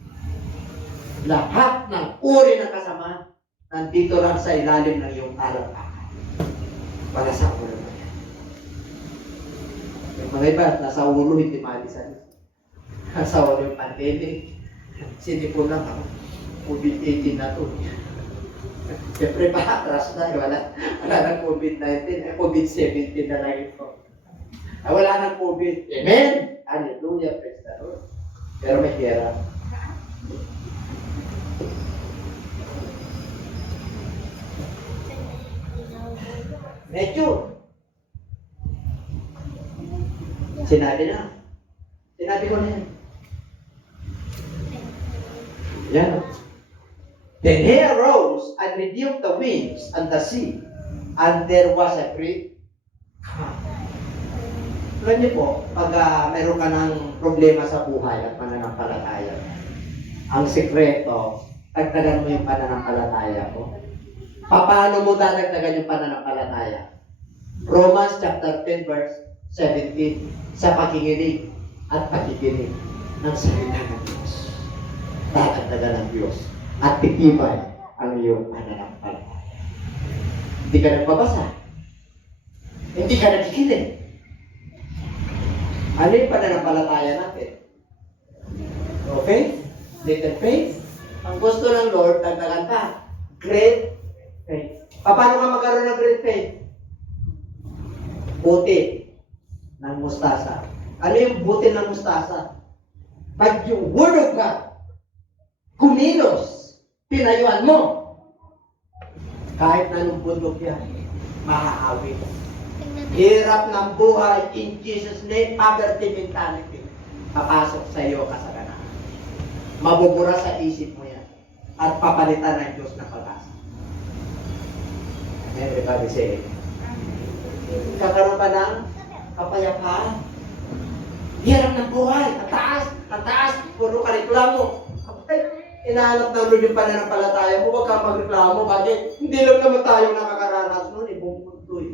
Lahat ng uri ng kasamaan nandito lang sa ilalim ng iyong talampakan. Wala sa ulo mo yan. Yung mga iba, nasa ulo, hindi malisan. Nasa ulo yung pandemic. Sinipon lang ako. COVID-18 na to. Siyempre pa, atras na. Wala ng COVID-19. COVID-17 na lang ito. Wala ng COVID. Amen! Hallelujah! Praise the Lord. Pero may hirap. Medyo. Sinabi na. Sinabi ko na yan. Yan. Then he arose and rebuked the winds and the sea, and there was a great calm. Alam niyo po, pag meron ka ng problema sa buhay at pananampalataya, ang sekreto, dagdagan mo yung pananampalataya mo. Paano mo dadagdagan yung pananampalataya? Romans chapter 10 verse 17, sa pakikinig at pakikinig ng salita ng Diyos. Dadagdagan ng Diyos at titibay ang iyong pananampalataya. Hindi ka nagbabasa. Hindi ka nakikinig. Ano yung pananampalataya natin? No faith? Little faith? Ang gusto ng Lord, dagdagan pa. Great faith. Paano ka magkaroon ng great faith? Buti ng mustasa. Ano yung buti ng mustasa? Pag yung Word of God kumilos, pinayuan mo, kahit na nung bundok yan, maaawit. Hirap ng buhay in Jesus' name, poverty mentality. Papasok sa iyo kasalanan. Mabubura sa isip mo yan. At papalitan ng Diyos ng pag-asa. Everybody say it. Kakaroon ka ng kapayapaan. Hirap ng buhay. Ang taas. Puro ka reklamo. Inahanap ng Lord yung pananampalataya mo. Huwag kang magreklamo. Bakit? Hindi lang naman tayo nakakaranas nun. Buong mundo eh.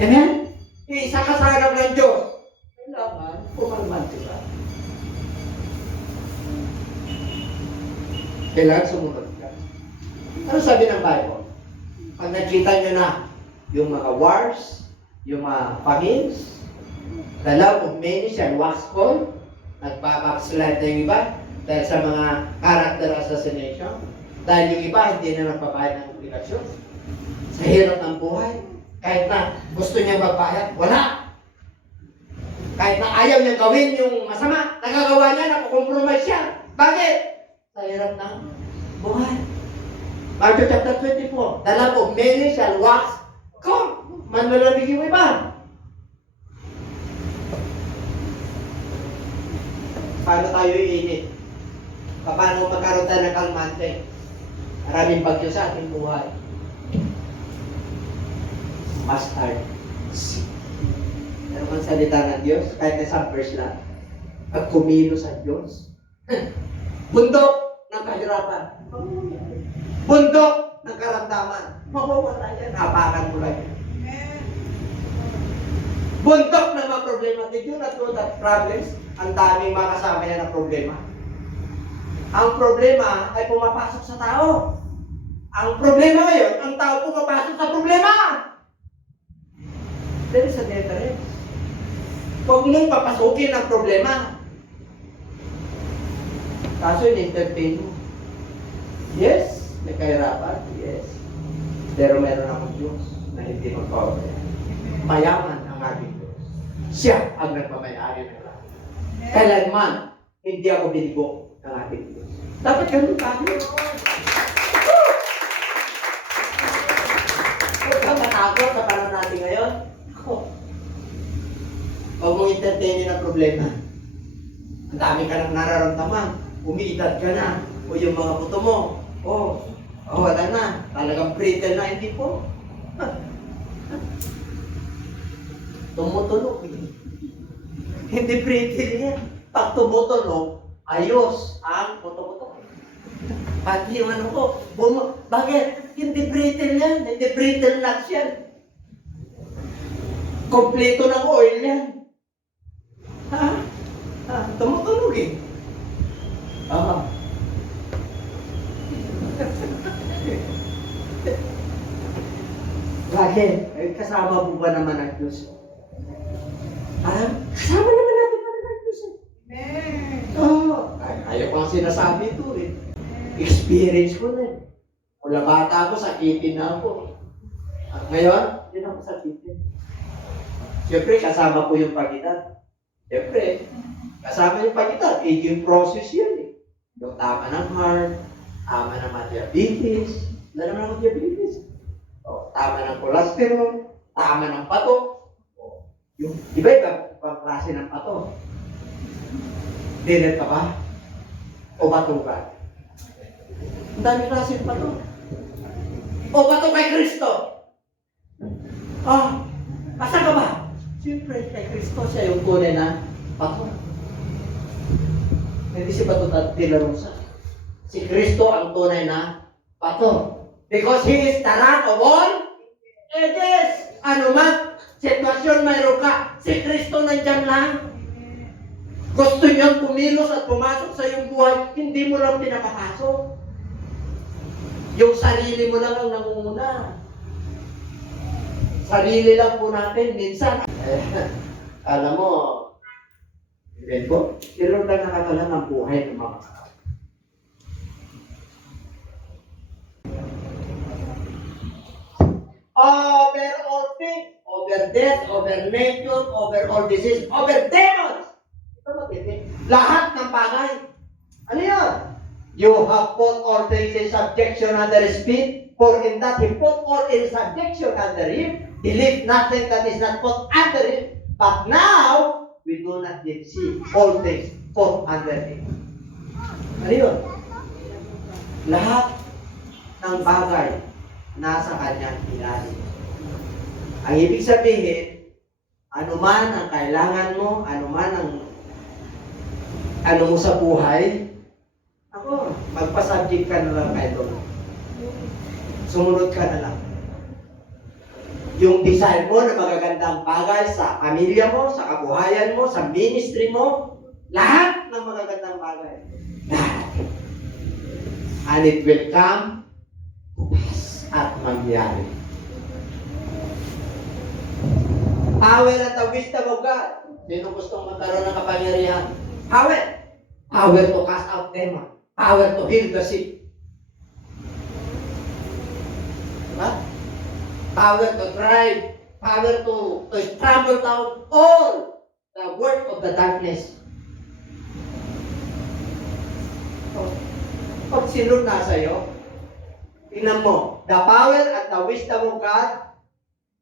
Amen? Isa ka sa harap ng Diyos. Kailangan, pumalman sila. Kailangan sumunod ka. Ano sabi ng Bible? Pag nakita nyo na yung mga wars, yung mga famines, the love of many shall wax cold, nagbabackslide na yung iba dahil sa mga character assassination, dahil yung iba hindi na nagbabayad ng obligasyon. Sa hirap ng buhay, kahit na gusto niya magbayad, wala. Kahit na ayaw niya gawin yung masama, nagagawa niya, nakukompromise siya. Bakit? Sa hirap ng buhay. Matthew chapter 24, the love of many shall wax cold. Manlalamig yung iba. Paano tayo iinit? Paano magkaroon tayo ng kalmante? Maraming bagyo sa ating buhay. Mustard seed. Pero ang salita ng Diyos, kahit na isang verse lang, pag kumilos ang Diyos, bundok ng kahirapan, bundok ng karamdaman, mawawala yan, hapakan mo lang yan. Bundok ng mga problema. Did you not know that problems, ang daming mga kasama yan ng problema? Ang problema ay pumapasok sa tao. Ang problema ngayon, ang tao pumapasok sa problema. There is a difference. Huwag mong papasukin ang problema. Kaso in-entertain mo. Yes, may kahirapan. Yes. Pero meron akong Diyos na hindi magpapaya. Mayaman ang aking Diyos. Siya ang nagmamayari ng lahat. Kailanman, hindi ako binigo ng aking Diyos. Dapat ganun tayo. Huwag kang matakot sa panahon natin ngayon. Huwag mong entertainin ang problema. Ang dami ka nang nararamdaman. Umiidad ka na. O yung mga buto mo. Wala na. Talagang brittle na. Hindi po. Tumutunog. Hindi brittle yan. Pag tumutunog, ayos ang buto-buto. Pati yung ano ko, bakit? Hindi brittle yan. Hindi brittle nuts yan. Kompleto ng oil yan. Ha? Tumutunog eh. Ah. Bakit? Kasama po ba naman ang Diyos? Kasama naman natin pa ng Diyos eh. Ayaw ko ang sinasabi ito eh. Experience ko na eh. Mula bata ako, sakitin na ako. At ngayon, hindi na ako sakitin. Siyempre, kasama ko yung pag-edad. Siyempre, kasama yung pag-edad. Aging process yun eh. Yung tama ng heart, tama ng diabetes. Wala naman ako diabetes. Tama ng cholesterol, tama ng pato. Yung iba-iba pang klase ng pato. Dinet ka ba? O bato ka? Ang dami klase ng pato. O bato kay Kristo? Asa ka ba? Siyempre kay Kristo siya yung tunay na pato. Hindi si Bato de la Rosa. Si Kristo ang tunay na pato. Because He is the rock of all ages. Ano man, sitwasyon mayroon ka, si Kristo nandyan lang. Gusto niyang kumilos at pumasok sa iyong buhay, hindi mo lang pinapapasok. Yung sarili mo lang ang nangunguna. Sarili lang po natin, minsan. Alam mo, sino lang nakakala ng buhay ng mga over all things, over death, over nature, over all disease, over demons. Ito matindi. Lahat ng bagay. Ano yun? You have put all things in subjection under His feet, for in that He put all in subjection under Him. He leave nothing that is not put under Him. But now, we do not yet see all things put under Him. Ano yun? Lahat ng bagay nasa kanyang ilalim. Ang ibig sabihin, anuman ang kailangan mo, anuman ang ano mo sa buhay, magpasubject ka na lang kay Lord. Sumunod ka na lang. Yung desire mo na magagandang bagay sa pamilya mo, sa kabuhayan mo, sa ministry mo, lahat ng magagandang bagay. Lahat. And it will come at mangyari. Power at the wisdom of God. Sino gustong magkaroon ng kapangyarihan? Power. Power to cast out demons. Power to heal the sick. Diba? Power to drive. Power to trample down all the work of the darkness. Pag sinun na sa'yo, tingnan mo, the power and the wisdom of God,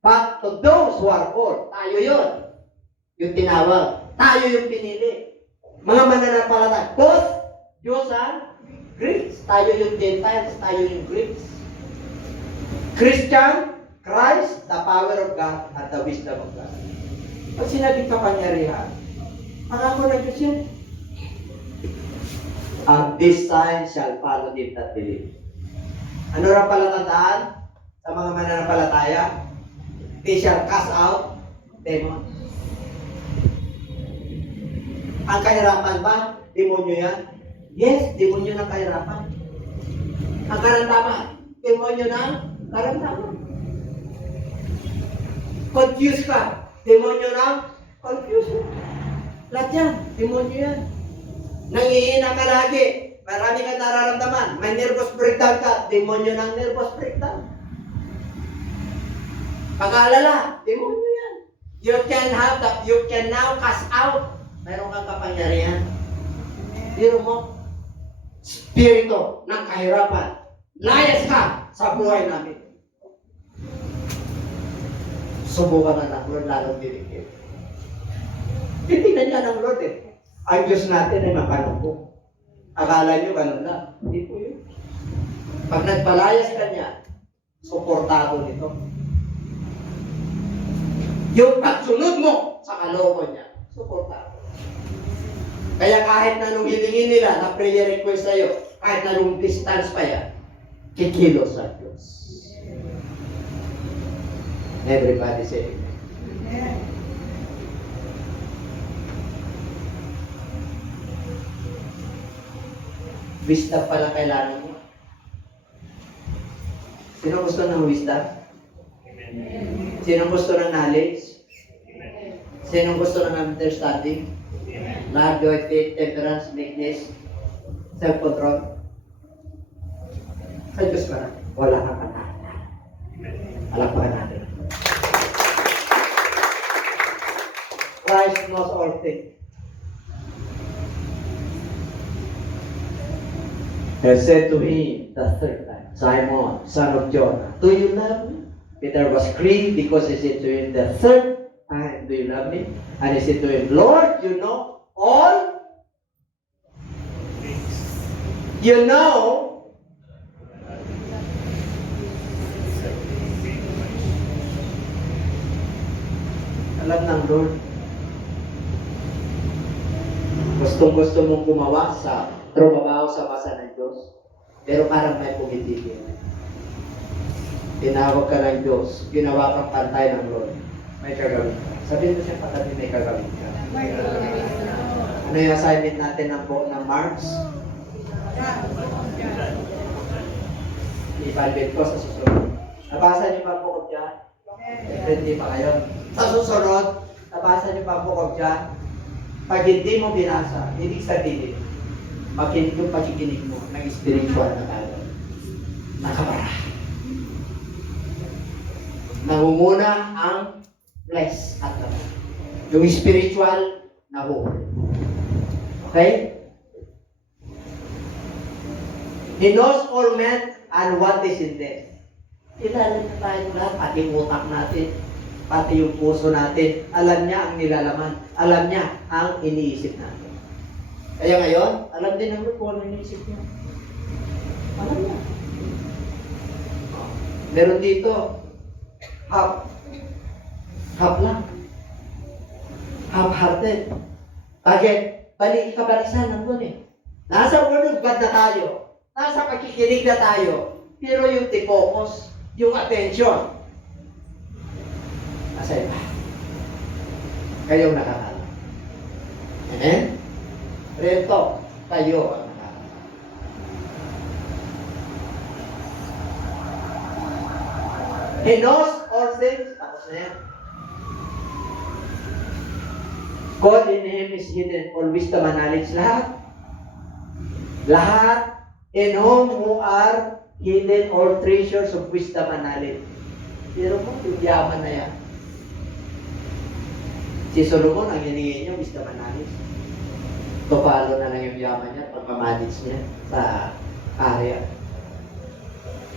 but to those who are called, tayo yun, yung tinawag, tayo yung pinili. Mga mananampalataya, both Jews and Greeks, tayo yung Gentiles, tayo yung Greeks. Christian, Christ, the power of God, and the wisdom of God. Pag sinabing kapangyarihan, ako na Diyos yun. And this sign shall follow them that believe. Ano rin palatandaan sa mga mananampalataya? They shall cast out demons. Ang kahirapan ba? Demonyo yan? Yes, demonyo ng kahirapan. Ang karamdaman? Demonyo ng karamdaman. Confused ka? Demonyo ng confusion. Lahat yan, demonyo yan. Nangihina ka lagi. Marami kang nararamdaman. May nervous breakdown ka. Demonyo ng nervous breakdown. Pag-alala, demonyo yan. You can now cast out. Mayroon kang kapangyarihan. Biro mo, spirito ng kahirapan. Layas ka sa buhay namin. Subukan na ng Lord, lalong dinikit. Hindi na niya ng Lord eh. Ang Diyos natin ay makalungkot. Akala nyo ganun lang. Hindi po yun. Pag nagpalayas ka niya, suportado nito. Yung pagsunod mo sa kaloko niya, suportado. Kaya kahit na nung hilingin nila na prayer request sa'yo, kahit anong distance pa yan, kikilos ang Diyos. Everybody say amen. Wisdom pala kailangan mo. Sino gusto ng wisdom? Sino gusto ng knowledge? Sino gusto ng understanding? Love, joy, faith, temperance, meekness, self-control. Sa Diyos ka na. Wala kang katahanan. Alakpakan natin. Christ knows all things. He said to him the third time, Simon, son of John, do you love me? Peter was grieved because he said to him the third time, do you love me? And he said to him, Lord, you know all things. You know alam ng Lord. Gustong-gusto mong gumawa sa trabaho sa masa ng Diyos. Pero parang may pumitigil. Tinawag ka ng Diyos. Ginawa kang pantay ng Lord. May kagawin ka. Sabihin mo siya patabi may kagawin ka. Ano yung assignment natin ng March? Ibalbit ko sa susunod. Nabasa niyo pa po ko dyan? Hindi pa kayo. Sa susunod, nabasa niyo pa po ko dyan? Pag hindi mo binasa, ibig sabihin, yung pakikinig mo ng spiritual na tayo, nakabara. Nangunguna ang flesh at laman. Yung spiritual, nahuhuli. Okay? He knows all men and what is in them. Kilala na tayo lahat, pati yung utak natin, pati yung puso natin. Alam niya ang nilalaman. Alam niya ang iniisip natin. Kaya ngayon, alam din naman kung ano iniisip niya. Alam niya. Meron dito, half lang. Half-hearted. Bakit? Kabalisan nandun eh. Nasa word of God na tayo. Nasa pakikinig na tayo. Pero yung focus, yung attention, nasa iba. Kayong nakakala. Amen? Reto, tayo ang nakakala. He knows all things. Tapos na yan. God in Him is hidden all wisdom and knowledge. Lahat. Lahat in whom are hidden all treasures of wisdom and knowledge. Pero mo, yung yaman na yan. Si Solomon, ang hiningi niya, wisdom and knowledge. Tupalo na lang yung yaman niya, pagmamanage niya sa area.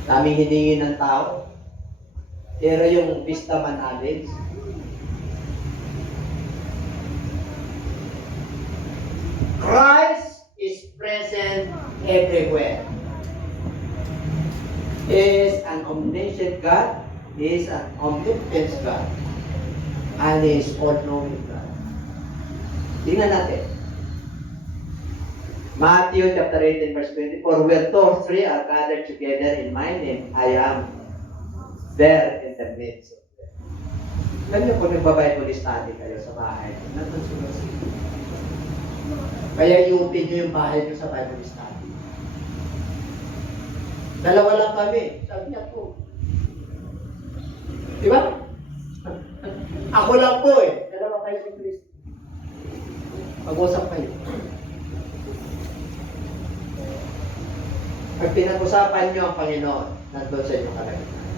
Daming hiningi ng tao. Pero yung wisdom and knowledge, Christ is present everywhere. He is an omniscient God. He is an omnipotent God. And He is all-knowing God. Tingnan natin. Matthew chapter 18 verse 24, where 2 or 3 are gathered together in my name, I am there in the midst of them. Alam niyo kung nagbabible study kayo sa bahay, nandun sila. Kaya iupin nyo yung bahay nyo sa Bible study. Dalawa lang kami. Sabi niya po. Di ba? Ako lang po eh. Dalawa kayo ni Kristo. Pag-usap kayo. Pag pinag-usapan nyo ang Panginoon, nandun sa inyong kalagitnaan.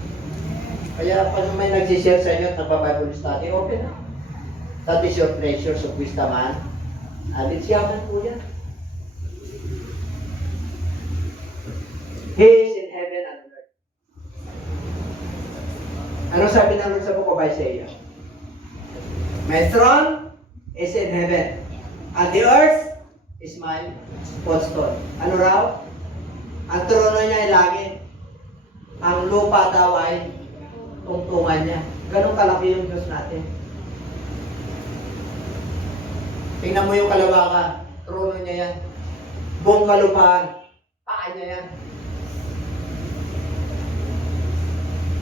Kaya pag may nagsishare sa inyo at nagpa-Bible study, okay na. That is your pleasures of wisdom man. Alit siyaman po yan. He is in heaven and earth. Ano sabi ng Lord sa book of Isaiah? My throne is in heaven, and the earth is my footstool. Ano raw? Ang trono niya ay langit. Ang lupa daw ay tungtungan niya. Ganun kalaki yung Diyos natin. Tingnan mo yung kalawakan. Trono niya yan. Buong kalupaan. paa niya yan.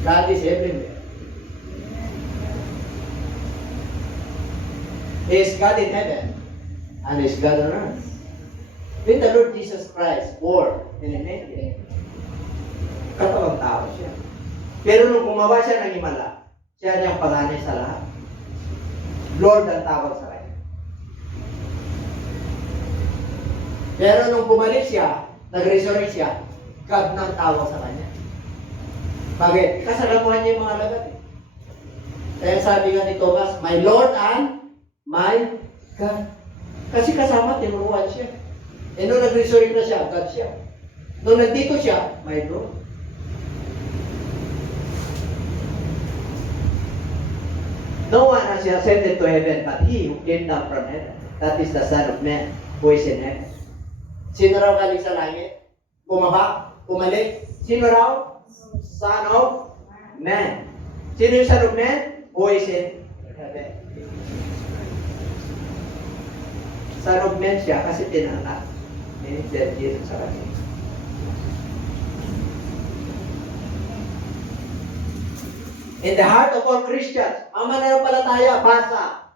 God is everywhere. He is God in heaven and He is God on earth. When the Lord Jesus Christ born in a manger, katawang tao siya. Pero nung gumawa siya ng himala, siya niyang panganay sa lahat. Lord ang tawag sa kanya. Pero nung bumalik siya, nag-resurrect siya, God na ang tawag sa kanya. Bakit? Kasalamuhan niya yung mga lagat eh. Kaya sabi nga ni Thomas, my Lord and my God. Kasi kasama, tinuruan siya. Eh nung nag-resurrect na siya, God siya. Nung nandito siya, my Lord. No one has ascended to heaven but He who came down from heaven. That is the Son of Man who is in heaven. Sino raw galing sa langit? Bumaba? Bumalik? Sino raw? Son of Man. Sino yung Son of Man? Who is in heaven. Son of Man siya kasi tinanak. Minister Jesus sa kanya. In the heart of all Christians, ang mananampalataya, basa.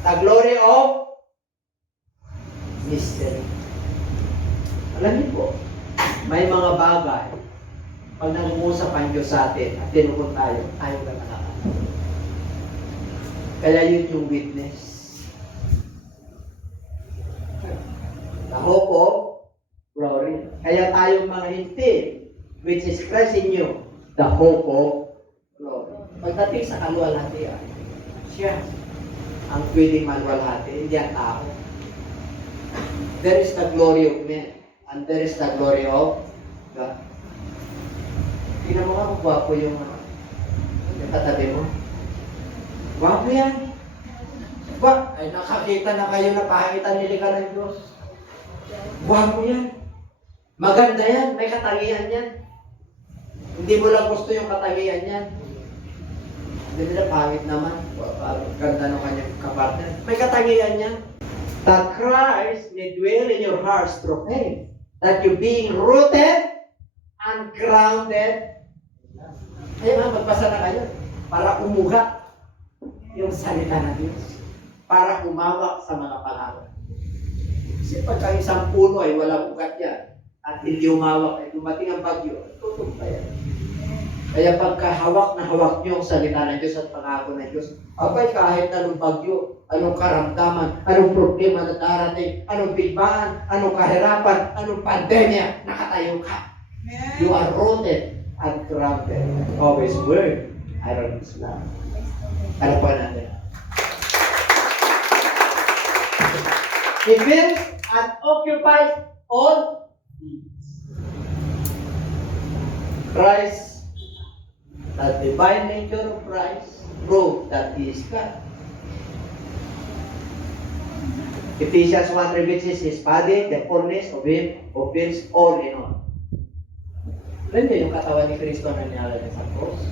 The glory of mystery. Alam niyo po, may mga bagay, pag nag-uusap ang Diyos sa atin at tinukod tayo na nakakatawa. Kaya yun yung witness. The hope of glory. Kaya tayong mga hintil, which is Christ in you, the hope of glory. Pagdating sa kaluwalhati, siya ang pwedeng maluwalhati, hindi ang tao. There is the glory of men, and there is the glory of God. Tingnan mo nga kung gwapo yung katabi mo. Gwapo yan. Ba? Ay nakakita na kayo na pahangitan nilika ng Diyos. Gwapo yan. Maganda yan. May katangian yan. Hindi mo lang gusto yung katangian yan. Hindi nila pangit naman. Ganda ng kanyang kapartner. May katangian yan. That Christ may dwell in your hearts through faith. That you being rooted and grounded. Ayun, magbasa na kayo. Para umugat yung salita ng Diyos. Para umawak sa mga palawan. Kasi pagka isang puno ay walang ugat yan at hindi umawak ay dumating ang bagyo, tutog pa yan. Kaya pagka hawak na hawak niyo ang salita ng Diyos at pangako ng Diyos, abay kahit anong bagyo, anong karamdaman, anong problema na darating, anong bigmaan, anong kahirapan, anong pandemya, nakatayo ka. You are rooted and grounded. Always word. I don't Islam. Ano pa natin? He builds and occupies all needs. Christ, the divine nature of Christ, proved that He is God. Ephesians 1 reveals His body, the fullness of Him, who fills all in all. Alam niyo yung katawan ni Kristo na niya sa cross?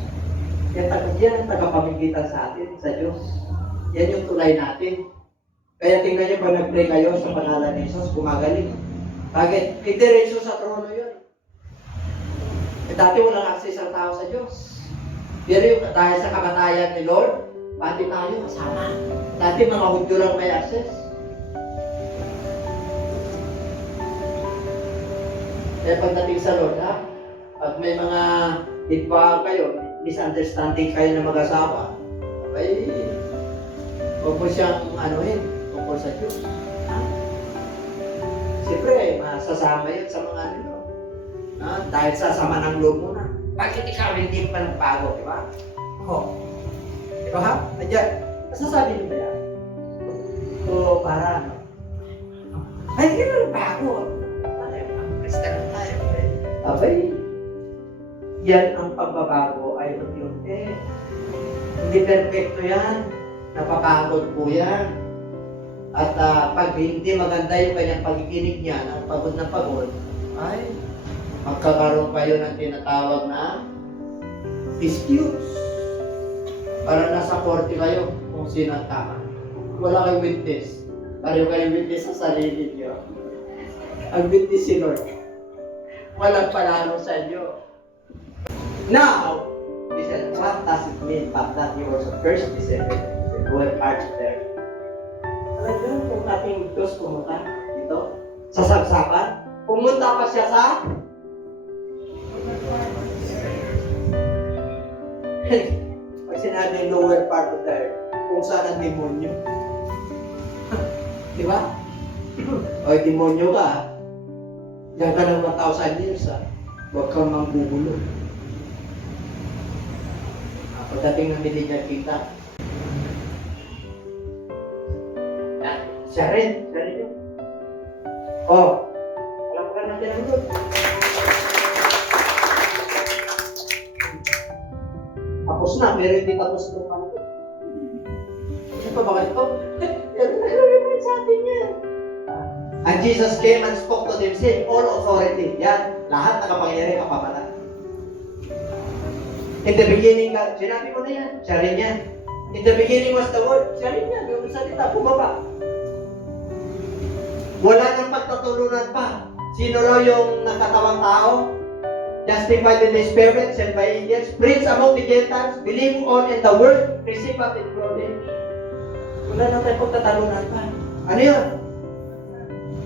Yan ang tagapamagitan sa atin, sa Diyos. Yan yung tulay natin. Kaya tingnan niyo pag nag-pray kayo sa pangalan ni Jesus, gumagaling. Bakit? Idiretso sa trono yun. Dati walang access ang tao sa Diyos. Pero yung dahil sa kamatayan ni Lord, pati tayo kasama. Dati mga Hudyo lang may access. Kaya pagdating sa Lord, pag may mga hitbaan kayo, misunderstanding kayo ng mag-asawa, ay huwag mo siyang tungkol sa Diyos. Siyempre, masasama yun sa mga dahil sasama ng loob mo na. Bakit ikaw hindi pa nagbago, di ba? Di ba ha? Nandiyan, masasabi nyo ba yan? So, para ay, hindi na nagbago. Kristiyan tayo. Abay, yan ang pagbabago ay unti-unti. Hindi perfecto yan. Napapagod po yan. At pag hindi maganda yung kanyang pagkikinig niya, ng pagod na pagod, ay magkakaroon kayo ng tinatawag na disputes. Para nasa korte kayo kung sino ang tama. Wala kayong witness. Pareho kayong witness sa sarili niyo. Ang witness si Lord. Walang panalo sa inyo. Now, he said, what does it mean but that you also first descended the lower part there? Alam nyo, kung ating Diyos pumunta dito, sa sagsakan, pumunta pa siya sa pag sinabing lower part of the earth, kung saan ang demonyo. Di ba? O, demonyo ka, diyan ka ng 1,000 years, huwag kang manggugulo. Pagdating ng millennial kita, yan, siya rin yun. O, alam ko lang natin ang doon. Tapos na, pero hindi tapos itong ano. Ano pa ba ganito? Pero nag-remind sa atin yan. And Jesus came and spoke to them, saying, all authority. Yan, lahat na kapangyari kapapala. In the beginning, God, sinabi ko na yan, siya rin yan. In the beginning was the Word, siya rin yan, yung salita, bumaba. Wala nang pagtatulunan pa. Sino raw yung nakatawang tao? Justified in the Spirit, sent by angels, preach among the Gentiles, believe on in the Word, receive up in glory. Wala nang tayong pagtatalunan pa. Ano yun?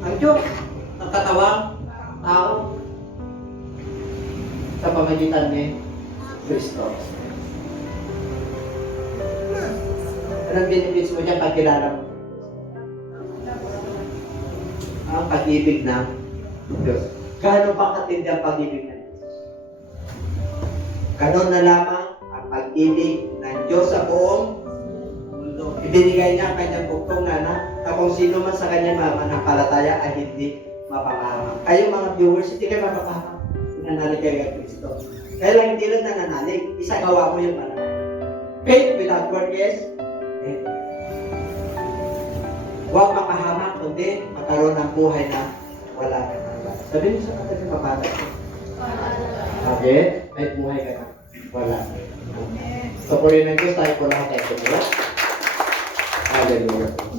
Ang Diyos, nakatawang tao sa pamagitan ni Kristo. Anong benefits mo dyan pag kilala mo? Ang pag-ibig ng Diyos. Gaano ba katindi ang pag-ibig ng Diyos? Ganon na lamang ang pag-ibig ng Diyos sa buong mundo. Ibinigay niya ang kanyang buktong na anak na kung sino man sa kanyang mananampalataya ay hindi mapapahamak. Kayo mga viewers, hindi kayo mapapahamak. Nananalig kayo kay Kristo. Kaya lang hindi lang nananalig, isagawa mo yung pananalig. Faith without work is death. Huwag mapahamak, kundi magkaroon ng buhay na wala ka na. Sabi mo sa katabi mabata. Okay? May buhay ka na wala. So, purihin ng Diyos, tayo po lahat tayo. Hallelujah.